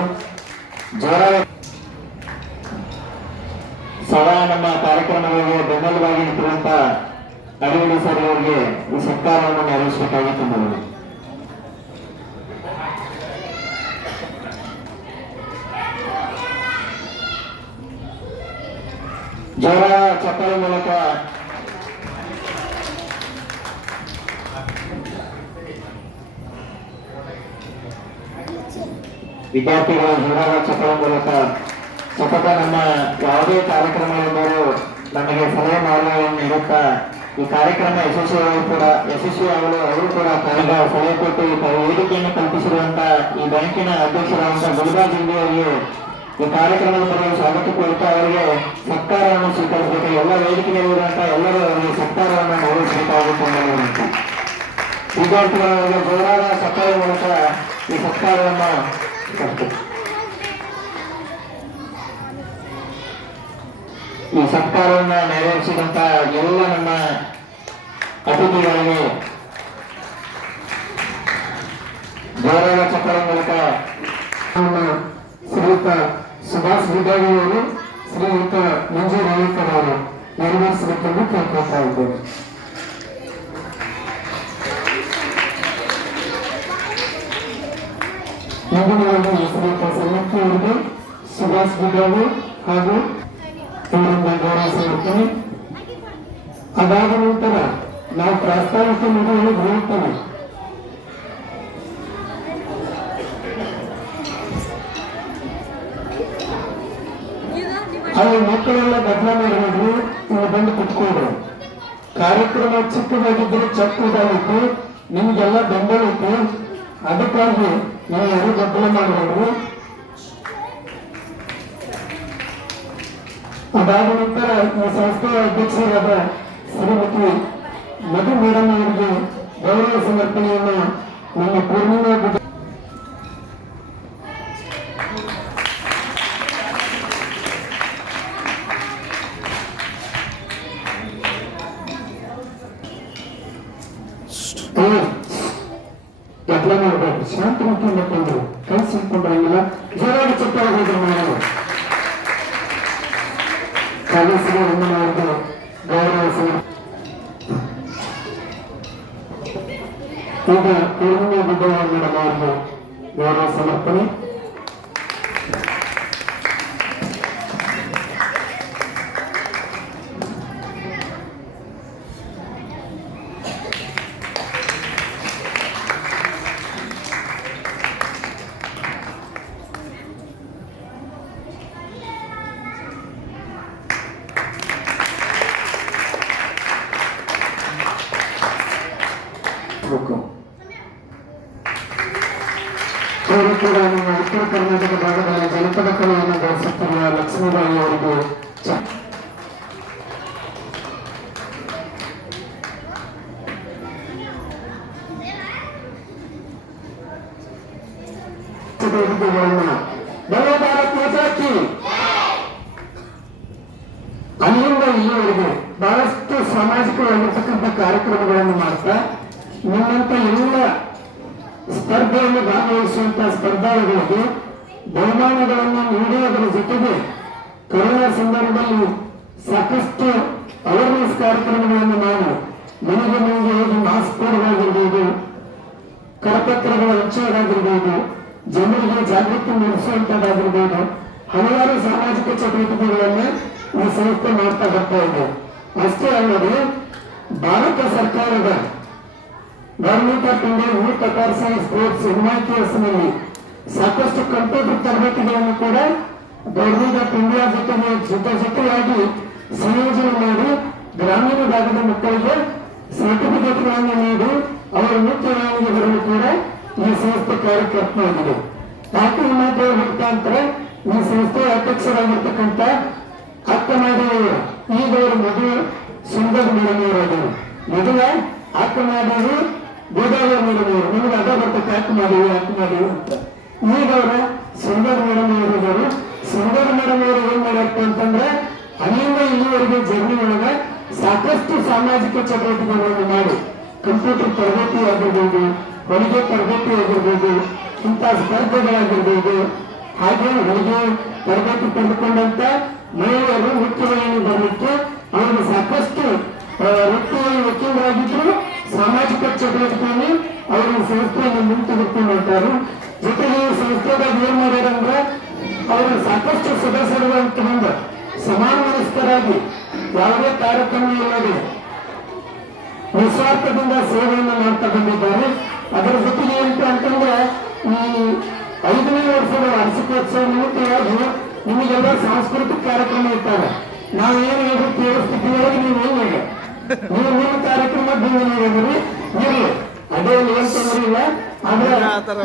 ಜೋರಾದ ಸದಾ ನಮ್ಮ ಕಾರ್ಯಕ್ರಮಗಳಿಗೆ ಬೆನ್ನೆಲುಬಾಗಿ ನಿಂತಿರುವಂತ ಅಡಿಗಡಿ ಸರ್ ಅವರಿಗೆ ಈ ಸತ್ಕಾರವನ್ನು ನೆರವೇರಿಸಬೇಕಾಗಿತ್ತು ನಾವು. ಜೋರ ಚಪ್ಪಾಳೆ ಮೂಲಕ ವಿದ್ಯಾರ್ಥಿಗಳ ಜೋರಾದ ಚಪ್ಪಾಳೆ ಮೂಲಕ ಸತತ ನಮ್ಮ ಯಾವುದೇ ಕಾರ್ಯಕ್ರಮಗಳಿದ್ದರೂ ನಮಗೆ ಸಲಹೆ ಮಾರ್ಗಗಳನ್ನು ನೀಡುತ್ತಾ ಈ ಕಾರ್ಯಕ್ರಮ ಯಶಸ್ವಿಯಾಗಲು ಅವರು ಕೂಡ ಸಲಹೆ ಕೊಟ್ಟು ವೇದಿಕೆಯನ್ನು ಕಲ್ಪಿಸಿರುವಂತ ಈ ಬ್ಯಾಂಕಿನ ಅಧ್ಯಕ್ಷರಾದಂತಹ ಗುರುರಾಜ್ ಇಂಡಿ ಅವರಿಗೆ ಈ ಕಾರ್ಯಕ್ರಮದ ಪರವಾಗಿ ಸ್ವಾಗತ ಕೋರುತ್ತಾ ಅವರಿಗೆ ಸತ್ಕಾರವನ್ನು ಸ್ವೀಕರಿಸಬೇಕು. ಎಲ್ಲ ವೇದಿಕೆಯಲ್ಲಿರುವಂತಹ ಎಲ್ಲರೂ ಅವರಿಗೆ ಸತ್ಕಾರವನ್ನು ನೆರವೇರಿಸಬೇಕಾಗುತ್ತದೆ. ವಿದ್ಯಾರ್ಥಿಗಳಿಗೆ ಜೋರಾದ ಸತ್ಕಾರದ ಮೂಲಕ ಈ ಸತ್ಕಾರವನ್ನು ಈ ಸತ್ಕಾರವನ್ನು ನೆರವೇರಿಸಿದಂತ ಎಲ್ಲ ನಮ್ಮ ಅತಿಥಿಗಳಿಗೆ ಗೌರವ ಚಕ್ರದ ಮೂಲಕ ಶ್ರೀಯುತ ಸುಭಾಷ್ ಬಿದ್ದಾಗಿ ಅವರು ಶ್ರೀಯುತ ಮಂಜು ರಾಯಕರ್ ಅವರು ನೆರವೇರಿಸಬೇಕೆಂದು ಕೇಳ್ಕೊಳ್ತಾ ಇದ್ದೇನೆ. ಮುಂದಿನವರಿಗೆ ಶ್ರೀಯುತ ಸಮ್ಮತಿ ಅವರಿಗೆ ಸುಭಾಷ್ ಬಿದ್ದಾಗಿ ಹಾಗೂ ಇವರಿಂದ ಗೌರವಿಸಿರುತ್ತೇನೆ. ಅದಾದ ನಂತರ ನಾವು ಪ್ರಾಸ್ತಾವಿಕ ಮಗುವನ್ನು ಬರುತ್ತೇವೆ. ಅದು ಮಕ್ಕಳೆಲ್ಲ ಗದ್ದಲ ಮಾಡಬೇಡ್ರಿ, ನೀವು ಬಂದು ಕುತ್ಕೊಳ್ರಿ. ಕಾರ್ಯಕ್ರಮ ಚಿಕ್ಕದಾಗಿದ್ದರೆ ಚಕ್ಕದಾಗಿತ್ತು, ನಿಮ್ಗೆಲ್ಲ ಬೆಂಬಲ ಇತ್ತು, ಅದಕ್ಕಾಗಿ ನೀವು ಯಾರು ಗದ್ದಲ ಮಾಡಬೇಡ್ರಿ. ಅದಾದ ನಂತರ ಈ ಸಂಸ್ಥೆಯ ಅಧ್ಯಕ್ಷರಾದ ಶ್ರೀಮತಿ ಮಧು ಮೇಡಮ್ ಅವರಿಗೆ ಗೌರವ ಸಮರ್ಪಣೆಯನ್ನು ನಮ್ಮ ಪೂರ್ಣಿಮಾ ಗದ್ದಲ ಮಾಡಬೇಕು, ಶಾಂತ ರೀತಿಯಿಂದ ಕೊಂಡ್ರು, ಕೈ ಸಿಕ್ಕೊಂಡ್ರಂಗಿಲ್ಲ, ಜೋರಾಗಿ ಚಪ್ಪಾಳೆ ಹೋದ್ರು ಮಾಡೋದು. ಕಾಲೇಶ್ವರ ಅಮ್ಮನವರಿಗೆ ಗೌರವ ಈಗ ಪೂರ್ಣಿಮಾ ಗುಡ್ಡವ ಮೇಡಮ್ ಅವರಿಗೆ ಗೌರವ ಸಮರ್ಪಣೆ. ಅವರು ಕೂಡ ನಮ್ಮ ಉತ್ತರ ಕರ್ನಾಟಕ ಭಾಗದಲ್ಲಿ ಜನಪದ ಕಲೆಯನ್ನು ಬೆಳೆಸುತ್ತಿರುವ ಲಕ್ಷ್ಮೀಬಾಯಿ ಅವರಿಗೆ ಅಲ್ಲಿಂದ ಇಲ್ಲಿವರೆಗೂ ಬಹಳಷ್ಟು ಸಾಮಾಜಿಕವಾಗಿರ್ತಕ್ಕಂಥ ಕಾರ್ಯಕ್ರಮಗಳನ್ನು ಮಾಡ್ತಾ ನಿಮ್ಮಂತ ಎಲ್ಲ ಸ್ಪರ್ಧೆಯಲ್ಲಿ ಭಾಗವಹಿಸುವಂತಹ ಸ್ಪರ್ಧಾಳುಗಳಿಗೆ ಬಹುಮಾನಗಳನ್ನು ನೀಡುವುದರ ಜೊತೆಗೆ ಕೊರೋನಾ ಸಂದರ್ಭದಲ್ಲಿ ಸಾಕಷ್ಟು ಅವೇರ್ನೆಸ್ ಕಾರ್ಯಕ್ರಮಗಳನ್ನು ಮಾಡಿ ಮನೆಗೆ ಹೋಗಿ ಮಾಸ್ಕ್ ಕೊಡುವುದಾಗಿರ್ಬೋದು, ಕರಪತ್ರಗಳ ಹಂಚುವುದಾಗಿರ್ಬೋದು, ಜನರಿಗೆ ಜಾಗೃತಿ ಮೂಡಿಸುವಂತದ್ದಾಗಿರ್ಬೋದು, ಹಲವಾರು ಸಾಮಾಜಿಕ ಚಟುವಟಿಕೆಗಳನ್ನು ಈ ಸಂಸ್ಥೆ ಮಾಡ್ತಾ ಬರ್ತಾ ಇದೆ. ಅಷ್ಟೇ ಅಲ್ಲದೆ ಭಾರತ ಸರ್ಕಾರದ government of India youth affairs and sports ಹಿಮಾಯತಿ ಹೆಸರಿನಲ್ಲಿ ಸಾಕಷ್ಟು ಕಂಪ್ಯೂಟರ್ ತರಬೇತಿಗಳನ್ನು ಕೂಡ ಗವರ್ಮೆಂಟ್ ಆಫ್ ಇಂಡಿಯಾ ಜೊತೆಯಾಗಿ ಸಂಯೋಜನೆ ಮಾಡಿ ಗ್ರಾಮೀಣ ಭಾಗದ ಮಕ್ಕಳಿಗೆ ಸರ್ಟಿಫಿಕೇಟ್ಗಳನ್ನು ನೀಡಿ ಅವರ ಮುಖ್ಯವಾಹಿನಿಗೆ ಬರಲು ಕೂಡ ಈ ಸಂಸ್ಥೆ ಕಾರ್ಯಕರ್ತನಾಗಿದೆ. ಪಾರ್ಟಿ ಹಿಮಾಯತಿ ಮುಖಾಂತರ ಈ ಸಂಸ್ಥೆಯ ಅಧ್ಯಕ್ಷರಾಗಿರ್ತಕ್ಕಂಥ ಅಕ್ಕಮಾದೇವರು ಈಗ ಅವರು ಮದುವೆ ಸುಂದರ್ ಮೇಡಮವರಾದರು. ಮೊದಲ ಅಕ್ಕಮಾದೇವಿ ಗೋದಾವರಿ ಮೇಡಮವರು, ನಿಮಗೆ ಅದ ಬರ್ತಕ್ಕೆ ಅಕ್ಕಮಾದೇವಿ ಅಂತ. ಈಗ ಅವರ ಸುಂದರ್ ಮೇಡಮ್ ಅವರಿದ್ದಾರೆ. ಸುಂದರ್ ಮೇಡಮ್ ಅವರು ಏನ್ ಮಾಡ್ಯಾರಪ್ಪ ಅಂತಂದ್ರೆ ಅಲ್ಲಿಂದ ಇಲ್ಲಿವರೆಗೆ ಜರ್ನಿ ಒಳಗ ಸಾಕಷ್ಟು ಸಾಮಾಜಿಕ ಚಟುವಟಿಕೆಗಳನ್ನು ಮಾಡಿ ಕಂಪ್ಯೂಟರ್ ತರಬೇತಿ ಆಗಿರ್ಬೋದು, ಹೊಲಿಗೆ ತರಬೇತಿ ಆಗಿರ್ಬೋದು, ಇಂಥ ಸ್ಪರ್ಧೆಗಳಾಗಿರ್ಬೋದು, ಹಾಗೆ ಹೊಲಿಗೆ ತರಬೇತಿ ಪಡೆದುಕೊಂಡಂತ ಮಹಿಳೆಯರು ಮುಖ್ಯವಾಗಿ ಮನಸ್ಕರಾಗಿ ಯಾವುದೇ ಕಾರ್ಯಕ್ರಮ ಇಲ್ಲದೆ ನಿಸ್ವಾರ್ಥದಿಂದ ಸೇವೆಯನ್ನು ಮಾಡ್ತಾ ಬಂದಿದ್ದಾರೆ. ಅದರ ಜೊತೆಗೆ ಎಂತ ಅಂತಂದ್ರೆ ಈ 5ನೇ ವರ್ಷದ ವಾರ್ಷಿಕೋತ್ಸವ ನಿಮಿತ್ತವಾಗಿ ನಿಮಗೆಲ್ಲ ಸಾಂಸ್ಕೃತಿಕ ಕಾರ್ಯಕ್ರಮ ಇರ್ತಾರೆ. ನಾವೇನು ಹೇಳುತ್ತೆ ಸ್ಥಿತಿಯೊಳಗೆ ನೀವು ಏನಿದೆ ನೀವು ನಿಮ್ಮ ಕಾರ್ಯಕ್ರಮ ನೀಡಿದ್ರಿ ಇರಲಿ, ಅದೇ ಏನ್ ತೊಂದರೆ ಇಲ್ಲ. ಆದ್ರೆ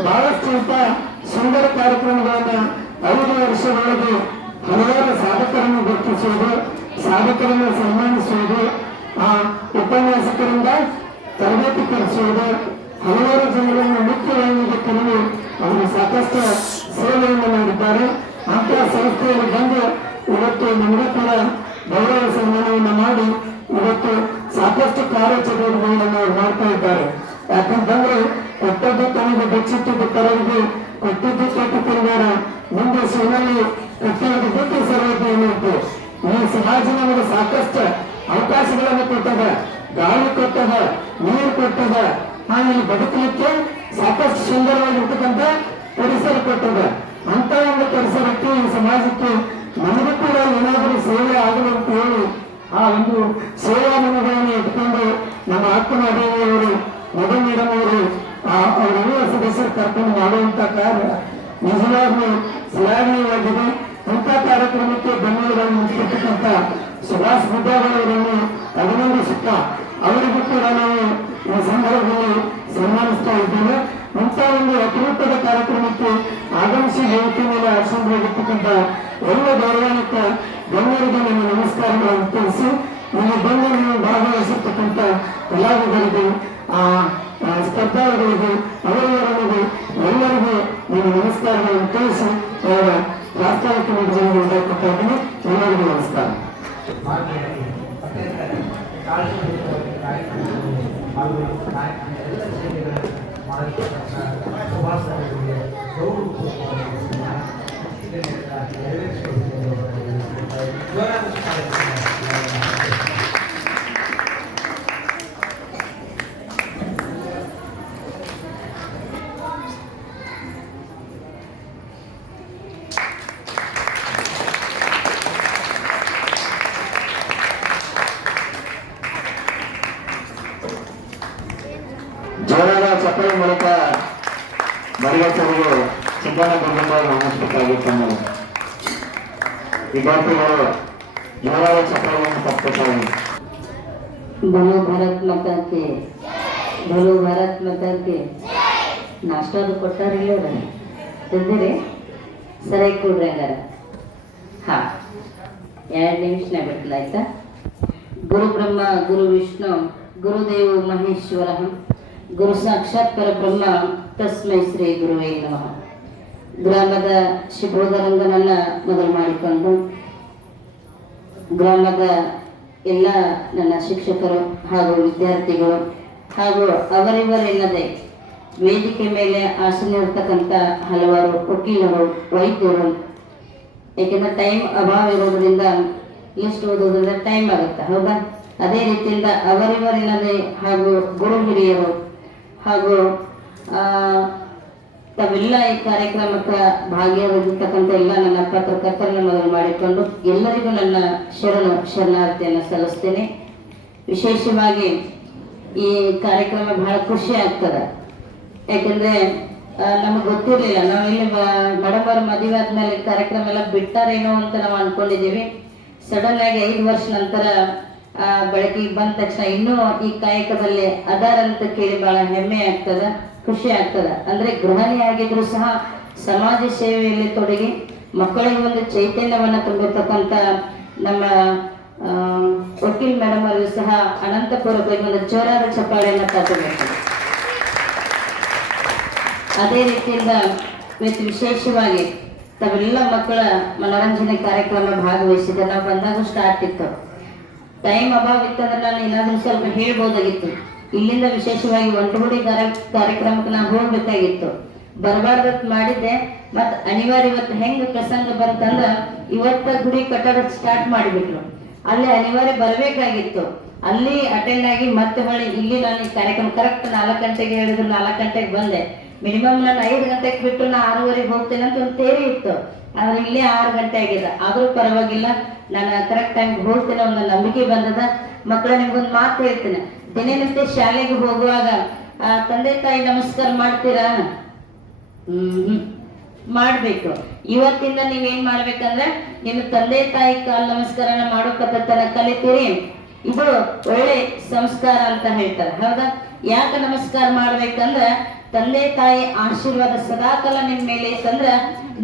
ಬಹಳಷ್ಟು ಇಂಥ ಸುಂದರ ಕಾರ್ಯಕ್ರಮಗಳನ್ನ 5 ವರ್ಷದೊಳಗೆ ಹಲವಾರು ಸಾಧಕರನ್ನು ಗುರುತಿಸುವುದು, ಸಾಧಕರನ್ನು ಸನ್ಮಾನಿಸುವುದು, ಉಪನ್ಯಾಸಕರಿಂದ ತರಬೇತಿ ಕಲಿಸುವುದು, ಹಲವಾರು ಜನರನ್ನು ಮುಖ್ಯವಾಹಿನಿಗೆ ತರಲು ಅವರು ಸಾಕಷ್ಟು ಸೇವೆಯನ್ನು ಮಾಡಿದ್ದಾರೆ. ಅಂತಹ ಸಂಸ್ಥೆಯಲ್ಲಿ ಬಂದು ಇವತ್ತು ನಮಗೂ ಕೂಡ ಗೌರವ ಸನ್ಮಾನವನ್ನು ಮಾಡಿ ಇವತ್ತು ಸಾಕಷ್ಟು ಕಾರ್ಯಚಟುವಟಿಕೆಗಳನ್ನು ಅವರು ಮಾಡ್ತಾ ಇದ್ದಾರೆ. ಯಾಕಂತಂದ್ರೆ ಕೊಟ್ಟದ್ದು ತನಗೆ ಬೆಚ್ಚಿಟ್ಟಿದ್ದು ಕರರಿಗೆ ಕೊಟ್ಟಿದ್ದು ಕೊಟ್ಟುಕೊಂಡಾರ ಮುಂದೆ ಸುಮ್ಮನೆ ಕಟ್ಟಿದ್ದು ಬಿಟ್ಟು ಸರ್ವಜ್ಞ ಅನ್ನುತ್ತೆ. ಈ ಸಮಾಜ ನಮಗೆ ಸಾಕಷ್ಟು ಅವಕಾಶಗಳನ್ನು ಕೊಟ್ಟದ, ಗಾಳಿ ಕೊಟ್ಟದ, ನೀರು ಕೊಟ್ಟದ, ಈ ಬದುಕಲಿಕ್ಕೆ ಸಾಕಷ್ಟು ಸುಂದರವಾಗಿರ್ತಕ್ಕಂಥ ಪರಿಸರ ಕೊಟ್ಟದ. ಅಂತ ಒಂದು ಪರಿಸರಕ್ಕೆ ಈ ಸಮಾಜಕ್ಕೆ ನಮಗೂ ಕೂಡ ಏನಾದರೂ ಸೇವೆ ಆಗಲು ಅಂತ ಹೇಳಿ ಆ ಒಂದು ಸೇವಾ ಮನೋಭಾವನೆ ಇಟ್ಕೊಂಡು ನಮ್ಮ ಅಕ್ಕಮದೇವಿಯವರು ಮದನ್ ಮೇಡಮ್ ಅವರು ಅವರೆಲ್ಲ ಸದಸ್ಯರು ಕರ್ಕೊಂಡು ಮಾಡುವಂತ ಕಾರ್ಯ ನಿಜವಾಗ್ಲೂ ಶ್ಲಾಘನೀಯವಾಗಿದೆ. ಇಂಥ ಕಾರ್ಯಕ್ರಮಕ್ಕೆ ಬೆಂಗಳೂರಲ್ಲಿ ನಿಂತಿರ್ತಕ್ಕಂಥ ಸುಭಾಷ್ ಮುದ್ದಾಗಳವರನ್ನು ಅಭಿನಂದಿಸುತ್ತಾ ಅವರಿಗೂ ಕೂಡ ನಾವು ಈ ಸಂದರ್ಭದಲ್ಲಿ ಸನ್ಮಾನಿಸ್ತಾ ಇದ್ದೇವೆ. ಇಂಥ ಒಂದು ಅಪರೂಪದ ಕಾರ್ಯಕ್ರಮಕ್ಕೆ ಆಗಮಿಸಿ ವೇದಿಕೆ ಮೇಲೆ ಆಶ್ರಮವಾಗಿರ್ತಕ್ಕಂಥ ಎಲ್ಲ ಗೌರವಾನ್ವಿತ ಗಣ್ಯರಿಗೆ ನನ್ನ ನಮಸ್ಕಾರಗಳನ್ನು ತಿಳಿಸಿ, ನಿಮ್ಮ ಬಂದು ನೀವು ಭಾಗವಹಿಸಿರ್ತಕ್ಕಂಥ ಕಲಾವಿದರಿಗೆ, ಸ್ಪರ್ಧಾಳುಗಳಿಗೆ, ಅವರೆಲ್ಲರಿಗೂ ಎಲ್ಲರಿಗೂ ನಿಮ್ಮ ನಮಸ್ಕಾರಗಳನ್ನು ತಿಳಿಸಿ ಅವರ ಪ್ರಾಸ್ತಾವಿಕ ನಿರ್ಧಾರವನ್ನು ಕೊಡ್ತಾ ಇದ್ದೀನಿ. ಎಲ್ಲರಿಗೂ ನಮಸ್ಕಾರ. ಜೋರಾದ ಚಪ್ಪಲಿ ಮೂಲಕ ಮರಿಗಚ್ಚರಿಗೆ ಸಿದ್ದನಗೊಂಡ ಅನ್ನಿಸಬೇಕಾಗಿತ್ತು. ವಿದ್ಯಾರ್ಥಿಗಳು ಜೋರಾದ ಚಪ್ಪಲಿಯನ್ನು ತಪ್ಪುತ್ತಾರೆ. बोलो भारत माता के, बोलो भारत माता के. ನಾಷ್ಟಾ ಅದು ಕೊಟ್ಟಾರಿಲ್ಲ ತಿಂದಿರಿ? ಸರಿಯಾಗಿ ಕೊಡ್ರಿ ಹಂಗಾರ. ಹಾಂ, 2 ನಿಮಿಷನೇ ಬಿಡ್ತಿಲ್ಲ ಆಯ್ತಾ? ಗುರು ಬ್ರಹ್ಮ ಗುರು ವಿಷ್ಣು ಗುರುದೇವ ಮಹೇಶ್ವರ ಗುರು ಸಾಕ್ಷಾತ್ ಪರಬ್ರಹ್ಮ ತಸ್ಮೈ ಶ್ರೀ ಗುರುವೇ ನಮಃ. ಗ್ರಾಮದ ಶಿಬೋಧರಂಗನನ್ನ ಮೊದಲು ಮಾಡಿಕೊಂಡು ಗ್ರಾಮದ ಎಲ್ಲ ನನ್ನ ಶಿಕ್ಷಕರು ಹಾಗೂ ವಿದ್ಯಾರ್ಥಿಗಳು ಹಾಗೂ ಅವರಿವರೆಲ್ಲದೆ ವೇದಿಕೆ ಮೇಲೆ ಆಸನಿರ್ತಕ್ಕಂಥ ಹಲವಾರು ವಕೀಲರು, ವೈದ್ಯರು, ಏಕೆಂದರೆ ಟೈಮ್ ಅಭಾವ ಇರೋದ್ರಿಂದ ಲಿಸ್ಟ್ ಓದೋದ್ರಿಂದ ಟೈಮ್ ಆಗುತ್ತೆ, ಹೌದಾ? ಅದೇ ರೀತಿಯಿಂದ ಅವರಿವರೆಲ್ಲದೆ ಹಾಗೂ ಗುರು ಹಿರಿಯರು ಹಾಗೂ ತಾವೆಲ್ಲ ಈ ಕಾರ್ಯಕ್ರಮಕ್ಕೆ ಭಾಗಿಯಾಗಿರ್ತಕ್ಕಂಥ ಎಲ್ಲ ನನ್ನ ಪತ್ರಕರ್ತರನ್ನು ಮೊದಲು ಮಾಡಿಕೊಂಡು ಎಲ್ಲರಿಗೂ ನನ್ನ ಶರಣಾರ್ಥಿಯನ್ನು ಸಲ್ಲಿಸ್ತೇನೆ. ವಿಶೇಷವಾಗಿ ಈ ಕಾರ್ಯಕ್ರಮ ಬಹಳ ಖುಷಿ ಆಗ್ತದೆ. ಯಾಕೆಂದ್ರೆ ನಮಗೆ ಗೊತ್ತಿರಲಿಲ್ಲ, ನಾವಿಲ್ಲಿ ಮೇಡಮ್ ಅವ್ರ ಮದುವೆ ಆದ್ಮೇಲೆ ಕಾರ್ಯಕ್ರಮ ಎಲ್ಲ ಬಿಟ್ಟಾರೇನೋ ಅಂತ ನಾವು ಅನ್ಕೊಂಡಿದ್ದೀವಿ. ಸಡನ್ ಆಗಿ 5 ವರ್ಷ ನಂತರ ಬೆಳಕಿಗೆ ಬಂದ ತಕ್ಷಣ ಇನ್ನೂ ಈ ಕಾಯಕದಲ್ಲಿ ಅದಾರಂತ ಕೇಳಿ ಬಹಳ ಹೆಮ್ಮೆ ಆಗ್ತದ, ಖುಷಿ ಆಗ್ತದ. ಅಂದ್ರೆ ಗೃಹಿಣಿ ಆಗಿದ್ರು ಸಹ ಸಮಾಜ ಸೇವೆಯಲ್ಲಿ ತೊಡಗಿ ಮಕ್ಕಳಿಗೆ ಒಂದು ಚೈತನ್ಯವನ್ನ ತುಂಬಿರ್ತಕ್ಕಂಥ ನಮ್ಮ ವಕೀಲ್ ಮೇಡಮ್ ಅವರಿಗೂ ಸಹ ಅನಂತಪೂರ್ವಕವಾಗಿ ಒಂದು ಜೋರಾದ ಚಪ್ಪಾಳೆಯನ್ನು ತಗೋಬೇಕು. ಅದೇ ರೀತಿಯಿಂದ ಇವತ್ತು ವಿಶೇಷವಾಗಿ ತಾವೆಲ್ಲ ಮಕ್ಕಳ ಮನೋರಂಜನೆ ಕಾರ್ಯಕ್ರಮ ಭಾಗವಹಿಸಿದ. ನಾವು ಬಂದಾಗ ಸ್ಟಾರ್ಟ್ ಇತ್ತು, ಟೈಮ್ ಅಭಾವ ಇತ್ತಂದ್ರೆ ನಾನು ಏನಾದ್ರೂ ಸ್ವಲ್ಪ ಹೇಳ್ಬೋದಾಗಿತ್ತು. ಇಲ್ಲಿಂದ ವಿಶೇಷವಾಗಿ ಒಂಟುಗುಡಿ ಕಾರ್ಯಕ್ರಮಕ್ಕೆ ನಾವು ಹೋಗ್ಬೇಕಾಗಿತ್ತು, ಬರಬಾರ್ದತ್ ಮಾಡಿದ್ದೆ. ಮತ್ ಅನಿವಾರ್ಯ ಇವತ್ತು ಹೆಂಗ್ ಪ್ರಸಂಗ ಬರ್ತಂದ್ರ ಇವತ್ತ ಗುಡಿ ಕಟ್ಟಡ ಸ್ಟಾರ್ಟ್ ಮಾಡಿಬಿಟ್ರು, ಅಲ್ಲಿ ಅನಿವಾರ್ಯ ಬರಬೇಕಾಗಿತ್ತು. ಅಲ್ಲಿ ಅಟೆಂಡ್ ಆಗಿ ಮತ್ತೆ ಹೊಳ್ಳಿ ಇಲ್ಲಿ ನಾನು ಈ ಕಾರ್ಯಕ್ರಮ ಕರೆಕ್ಟ್ 4 ಗಂಟೆಗೆ ಹೇಳಿದ್ರು 4 ಗಂಟೆಗೆ ಬಂದೆ. ಮಿನಿಮಮ್ ನಾನು 5 ಗಂಟೆಗೆ ಬಿಟ್ಟು ನಾ 6:30 ಹೋಗ್ತೇನೆ ಅಂತ ಒಂದು ತೇರಿ ಇತ್ತು. ಆದ್ರೆ ಇಲ್ಲಿ 6 ಗಂಟೆ ಆಗಿದೆ, ಆದ್ರೂ ಪರವಾಗಿಲ್ಲ, ನಾನು ಕರೆಕ್ಟ್ ಟೈಮ್ ಹೋಗ್ತೇನೆ ಒಂದು ನಂಬಿಕೆ ಬಂದದ. ಮಕ್ಕಳ ನಿಮ್ಗೊಂದು ಮಾತು ಹೇಳ್ತೇನೆ, ದಿನನಿತ್ಯ ಶಾಲೆಗೆ ಹೋಗುವಾಗ ತಂದೆ ತಾಯಿ ನಮಸ್ಕಾರ ಮಾಡ್ತೀರಾ? ಮಾಡ್ಬೇಕು. ಇವತ್ತಿಂದ ನೀವೇನ್ ಮಾಡ್ಬೇಕಂದ್ರೆ ನಿಮ್ಮ ತಂದೆ ತಾಯಿ ಕಾಲ್ ನಮಸ್ಕಾರನ ಮಾಡೋ ಪದ್ಧತಿನ ಕಲಿತೀರಿ. ಇದು ಒಳ್ಳೆ ಸಂಸ್ಕಾರ ಅಂತ ಹೇಳ್ತಾರೆ, ಹೌದಾ? ಯಾಕೆ ನಮಸ್ಕಾರ ಮಾಡ್ಬೇಕಂದ್ರ ತಂದೆ ತಾಯಿ ಆಶೀರ್ವಾದ ಸದಾಕಾಲ ನಿಮ್ ಮೇಲೆ ಇತ್ತಂದ್ರ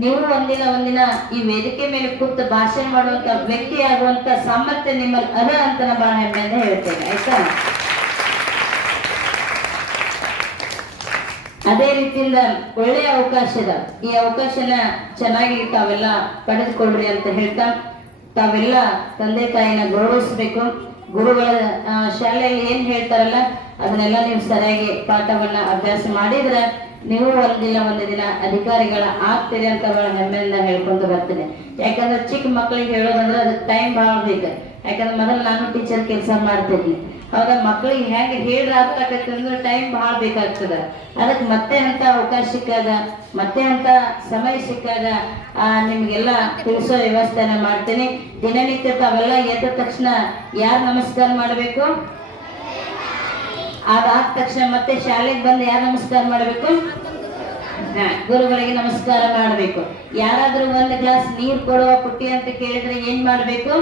ನೀವು ಒಂದಿನ ಈ ವೇದಿಕೆ ಮೇಲೆ ಕೂತು ಭಾಷಣ ಮಾಡುವಂತ ವ್ಯಕ್ತಿ ಆಗುವಂತ ಸಾಮರ್ಥ್ಯ ನಿಮ್ಮಲ್ಲಿ ಅದ ಅಂತ ನಾನು ಬಹಳ ಹೆಮ್ಮೆಯಿಂದ ಹೇಳ್ತೇನೆ, ಆಯ್ತಾ? ಅದೇ ರೀತಿಯಿಂದ ಒಳ್ಳೆಯ ಅವಕಾಶ ಇದೆ, ಈ ಅವಕಾಶನ ಚೆನ್ನಾಗಿ ತಾವೆಲ್ಲ ಪಡೆದುಕೊಳ್ರಿ ಅಂತ ಹೇಳ್ತಾ, ತಾವೆಲ್ಲ ತಂದೆ ತಾಯಿನ ಗೌರವಿಸ್ಬೇಕು. ಗುರುಗಳ ಶಾಲೆಯಲ್ಲಿ ಏನ್ ಹೇಳ್ತಾರಲ್ಲ ಅದನ್ನೆಲ್ಲ ನೀವು ಸರಿಯಾಗಿ ಪಾಠವನ್ನ ಅಭ್ಯಾಸ ಮಾಡಿದ್ರೆ ನೀವು ಒಂದು ದಿನ ಅಧಿಕಾರಿಗಳ ಆಗ್ತೀರಿ ಅಂತ ಬಹಳ ಹೆಮ್ಮೆಯಿಂದ ಹೇಳ್ಕೊಂತ ಬರ್ತೀನಿ. ಯಾಕಂದ್ರೆ ಚಿಕ್ಕ ಮಕ್ಕಳಿಗೆ ಹೇಳೋದಂದ್ರೆ ಅದಕ್ಕೆ ಟೈಮ್ ಬಹಳ ಬೇಕು. ಯಾಕಂದ್ರೆ ಮೊದಲು ನಾನು ಟೀಚರ್ ಕೆಲಸ ಮಾಡ್ತಿದ್ನಿ, ಹೌದಾ? ಮಕ್ಕಳಿಗೆ ಹೆಂಗೆ ಹೇಳ್ರ ಆಗ್ತಕ್ಕಂಥ ಅಂದ್ರೆ ಟೈಮ್ ಬಹಳ ಬೇಕಾಗ್ತದ. ಅದಕ್ಕೆ ಮತ್ತೆ ಅಂತ ಅವಕಾಶ ಸಿಕ್ಕಾಗ, ಮತ್ತೆ ಅಂತ ಸಮಯ ಸಿಕ್ಕಾಗ ನಿಮ್ಗೆಲ್ಲ ತಿಳಿಸೋ ವ್ಯವಸ್ಥೆನ ಮಾಡ್ತೀನಿ. ದಿನನಿತ್ಯ ತಾವೆಲ್ಲ ಎದ್ದ ತಕ್ಷಣ ಯಾರು ನಮಸ್ಕಾರ ಮಾಡಬೇಕು? ಅದಾದ ತಕ್ಷಣ ಮತ್ತೆ ಶಾಲೆಗೆ ಬಂದು ಯಾರು ನಮಸ್ಕಾರ ಮಾಡಬೇಕು? ಗುರುಗಳಿಗೆ ನಮಸ್ಕಾರ ಮಾಡಬೇಕು. ಯಾರಾದ್ರೂ 1 ಗ್ಲಾಸ್ ನೀರು ಕೊಡುವ ಪುಟ್ಟಿ ಅಂತ ಕೇಳಿದ್ರೆ ಏನ್ ಮಾಡ್ಬೇಕು?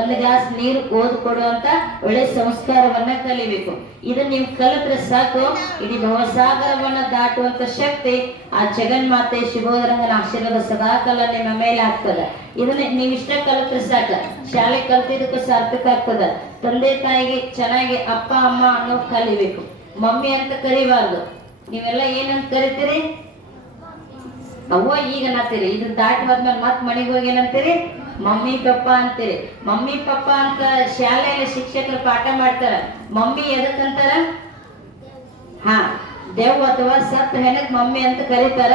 1 ಗ್ಲಾಸ್ ನೀರು ಓದ್ ಕೊಡುವಂತ ಒಳ್ಳೆ ಸಂಸ್ಕಾರವನ್ನ ಕಲಿಬೇಕು. ಇದನ್ನ ನೀವು ಕಲಿತ್ರೆ ಸಾಕು, ಇಡೀ ಭವಸಾಗರವನ್ನ ದಾಟುವಂತ ಶಕ್ತಿ ಆ ಜಗನ್ಮಾತೆ ಶಿವೋದರಂಗನ ಆಶೀರ್ವಾದ ಸದಾಕಾಲ ನಿಮ್ಮ ಮೇಲೆ ಆಗ್ತದೆ. ಇದನ್ನ ನೀವಿಷ್ಟ ಕಲಿತ್ರೆ ಸಾಕ, ಶಾಲೆ ಕಲ್ತಿದ್ದಕ್ಕೂ ಸಾರ್ಥಕ ಆಗ್ತದ. ತಂದೆ ತಾಯಿಗೆ ಚೆನ್ನಾಗಿ ಅಪ್ಪ ಅಮ್ಮ ಅನ್ನೋ ಕಲಿಬೇಕು. ಮಮ್ಮಿ ಅಂತ ಕರಿಬಾರ್ದು. ನೀವೆಲ್ಲ ಏನಂತ ಕರಿತೀರಿ? ಅವ್ವ ಈಗ ನಾತೀರಿ. ಇದು ದಾಟಿ ಹೋದ್ಮೇಲೆ ಮತ್ ಮನೆಗೆ ಹೋಗಿ ಏನಂತೀರಿ? ಮಮ್ಮಿ ಪಪ್ಪ ಅಂತೀರಿ. ಮಮ್ಮಿ ಪಪ್ಪ ಅಂತ ಶಾಲೆಯಲ್ಲಿ ಶಿಕ್ಷಕರು ಪಾಠ ಮಾಡ್ತಾರ. ಮಮ್ಮಿ ಎದಕ್ಕಂತಾರ? ದೇವ್ ಅಥವಾ ಸತ್ ಹೆಣಕ್ ಮಮ್ಮಿ ಅಂತ ಕರೀತಾರ,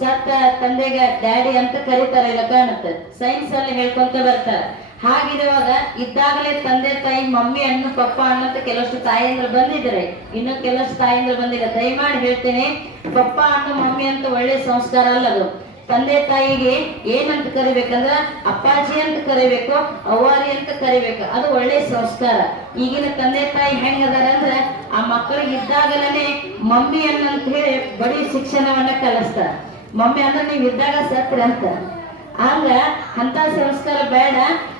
ಸತ್ತ ತಂದೆಗೆ ಡ್ಯಾಡಿ ಅಂತ ಕರೀತಾರ. ಇಲ್ಲ ಕಾಣುತ್ತೆ, ಸೈನ್ಸ್ ಅಲ್ಲಿ ಹೇಳ್ಕೊಂತ ಬರ್ತಾರ. ಹಾಗಿರುವಾಗ ಇದ್ದಾಗಲೇ ತಂದೆ ತಾಯಿ ಮಮ್ಮಿ ಅನ್ನು ಪಪ್ಪ ಅನ್ನೋಂತ ಕೆಲವಷ್ಟು ತಾಯಿಯಂದ್ರು ಬಂದಿದ್ದಾರೆ, ಇನ್ನು ಕೆಲವಷ್ಟು ತಾಯಿಯಂದ್ರು ಬಂದಿಲ್ಲ. ದಯಮಾಡಿ ಹೇಳ್ತೇನೆ, ಪಪ್ಪ ಅನ್ನೋ ಮಮ್ಮಿ ಅಂತ ಒಳ್ಳೆ ಸಂಸ್ಕಾರ ಅಲ್ಲ ಅದು. ತಂದೆ ತಾಯಿಗೆ ಏನಂತ ಕರಿಬೇಕಂದ್ರ ಅಪ್ಪಾಜಿ ಅಂತ ಕರಿಬೇಕು, ಅವ್ವಾರಿ ಅಂತ ಕರಿಬೇಕು. ಅದು ಒಳ್ಳೆ ಸಂಸ್ಕಾರ. ಈಗಿನ ತಂದೆ ತಾಯಿ ಹೆಂಗದಾರ ಅಂದ್ರ ಆ ಮಕ್ಕಳಿಗೆ ಇದ್ದಾಗಲೇ ಮಮ್ಮಿ ಅನ್ನಂತ ಹೇಳಿ ಬರೀ ಶಿಕ್ಷಣವನ್ನ ಕಲಿಸ್ತಾರ. ಮಮ್ಮಿ ಅಂದ್ರೆ ನೀವ್ ಇದ್ದಾಗ ಸತ್ರ ಅಂತ. ಆಗ ಅಂತ ಸಂಸ್ಕಾರ ಬೇಡ.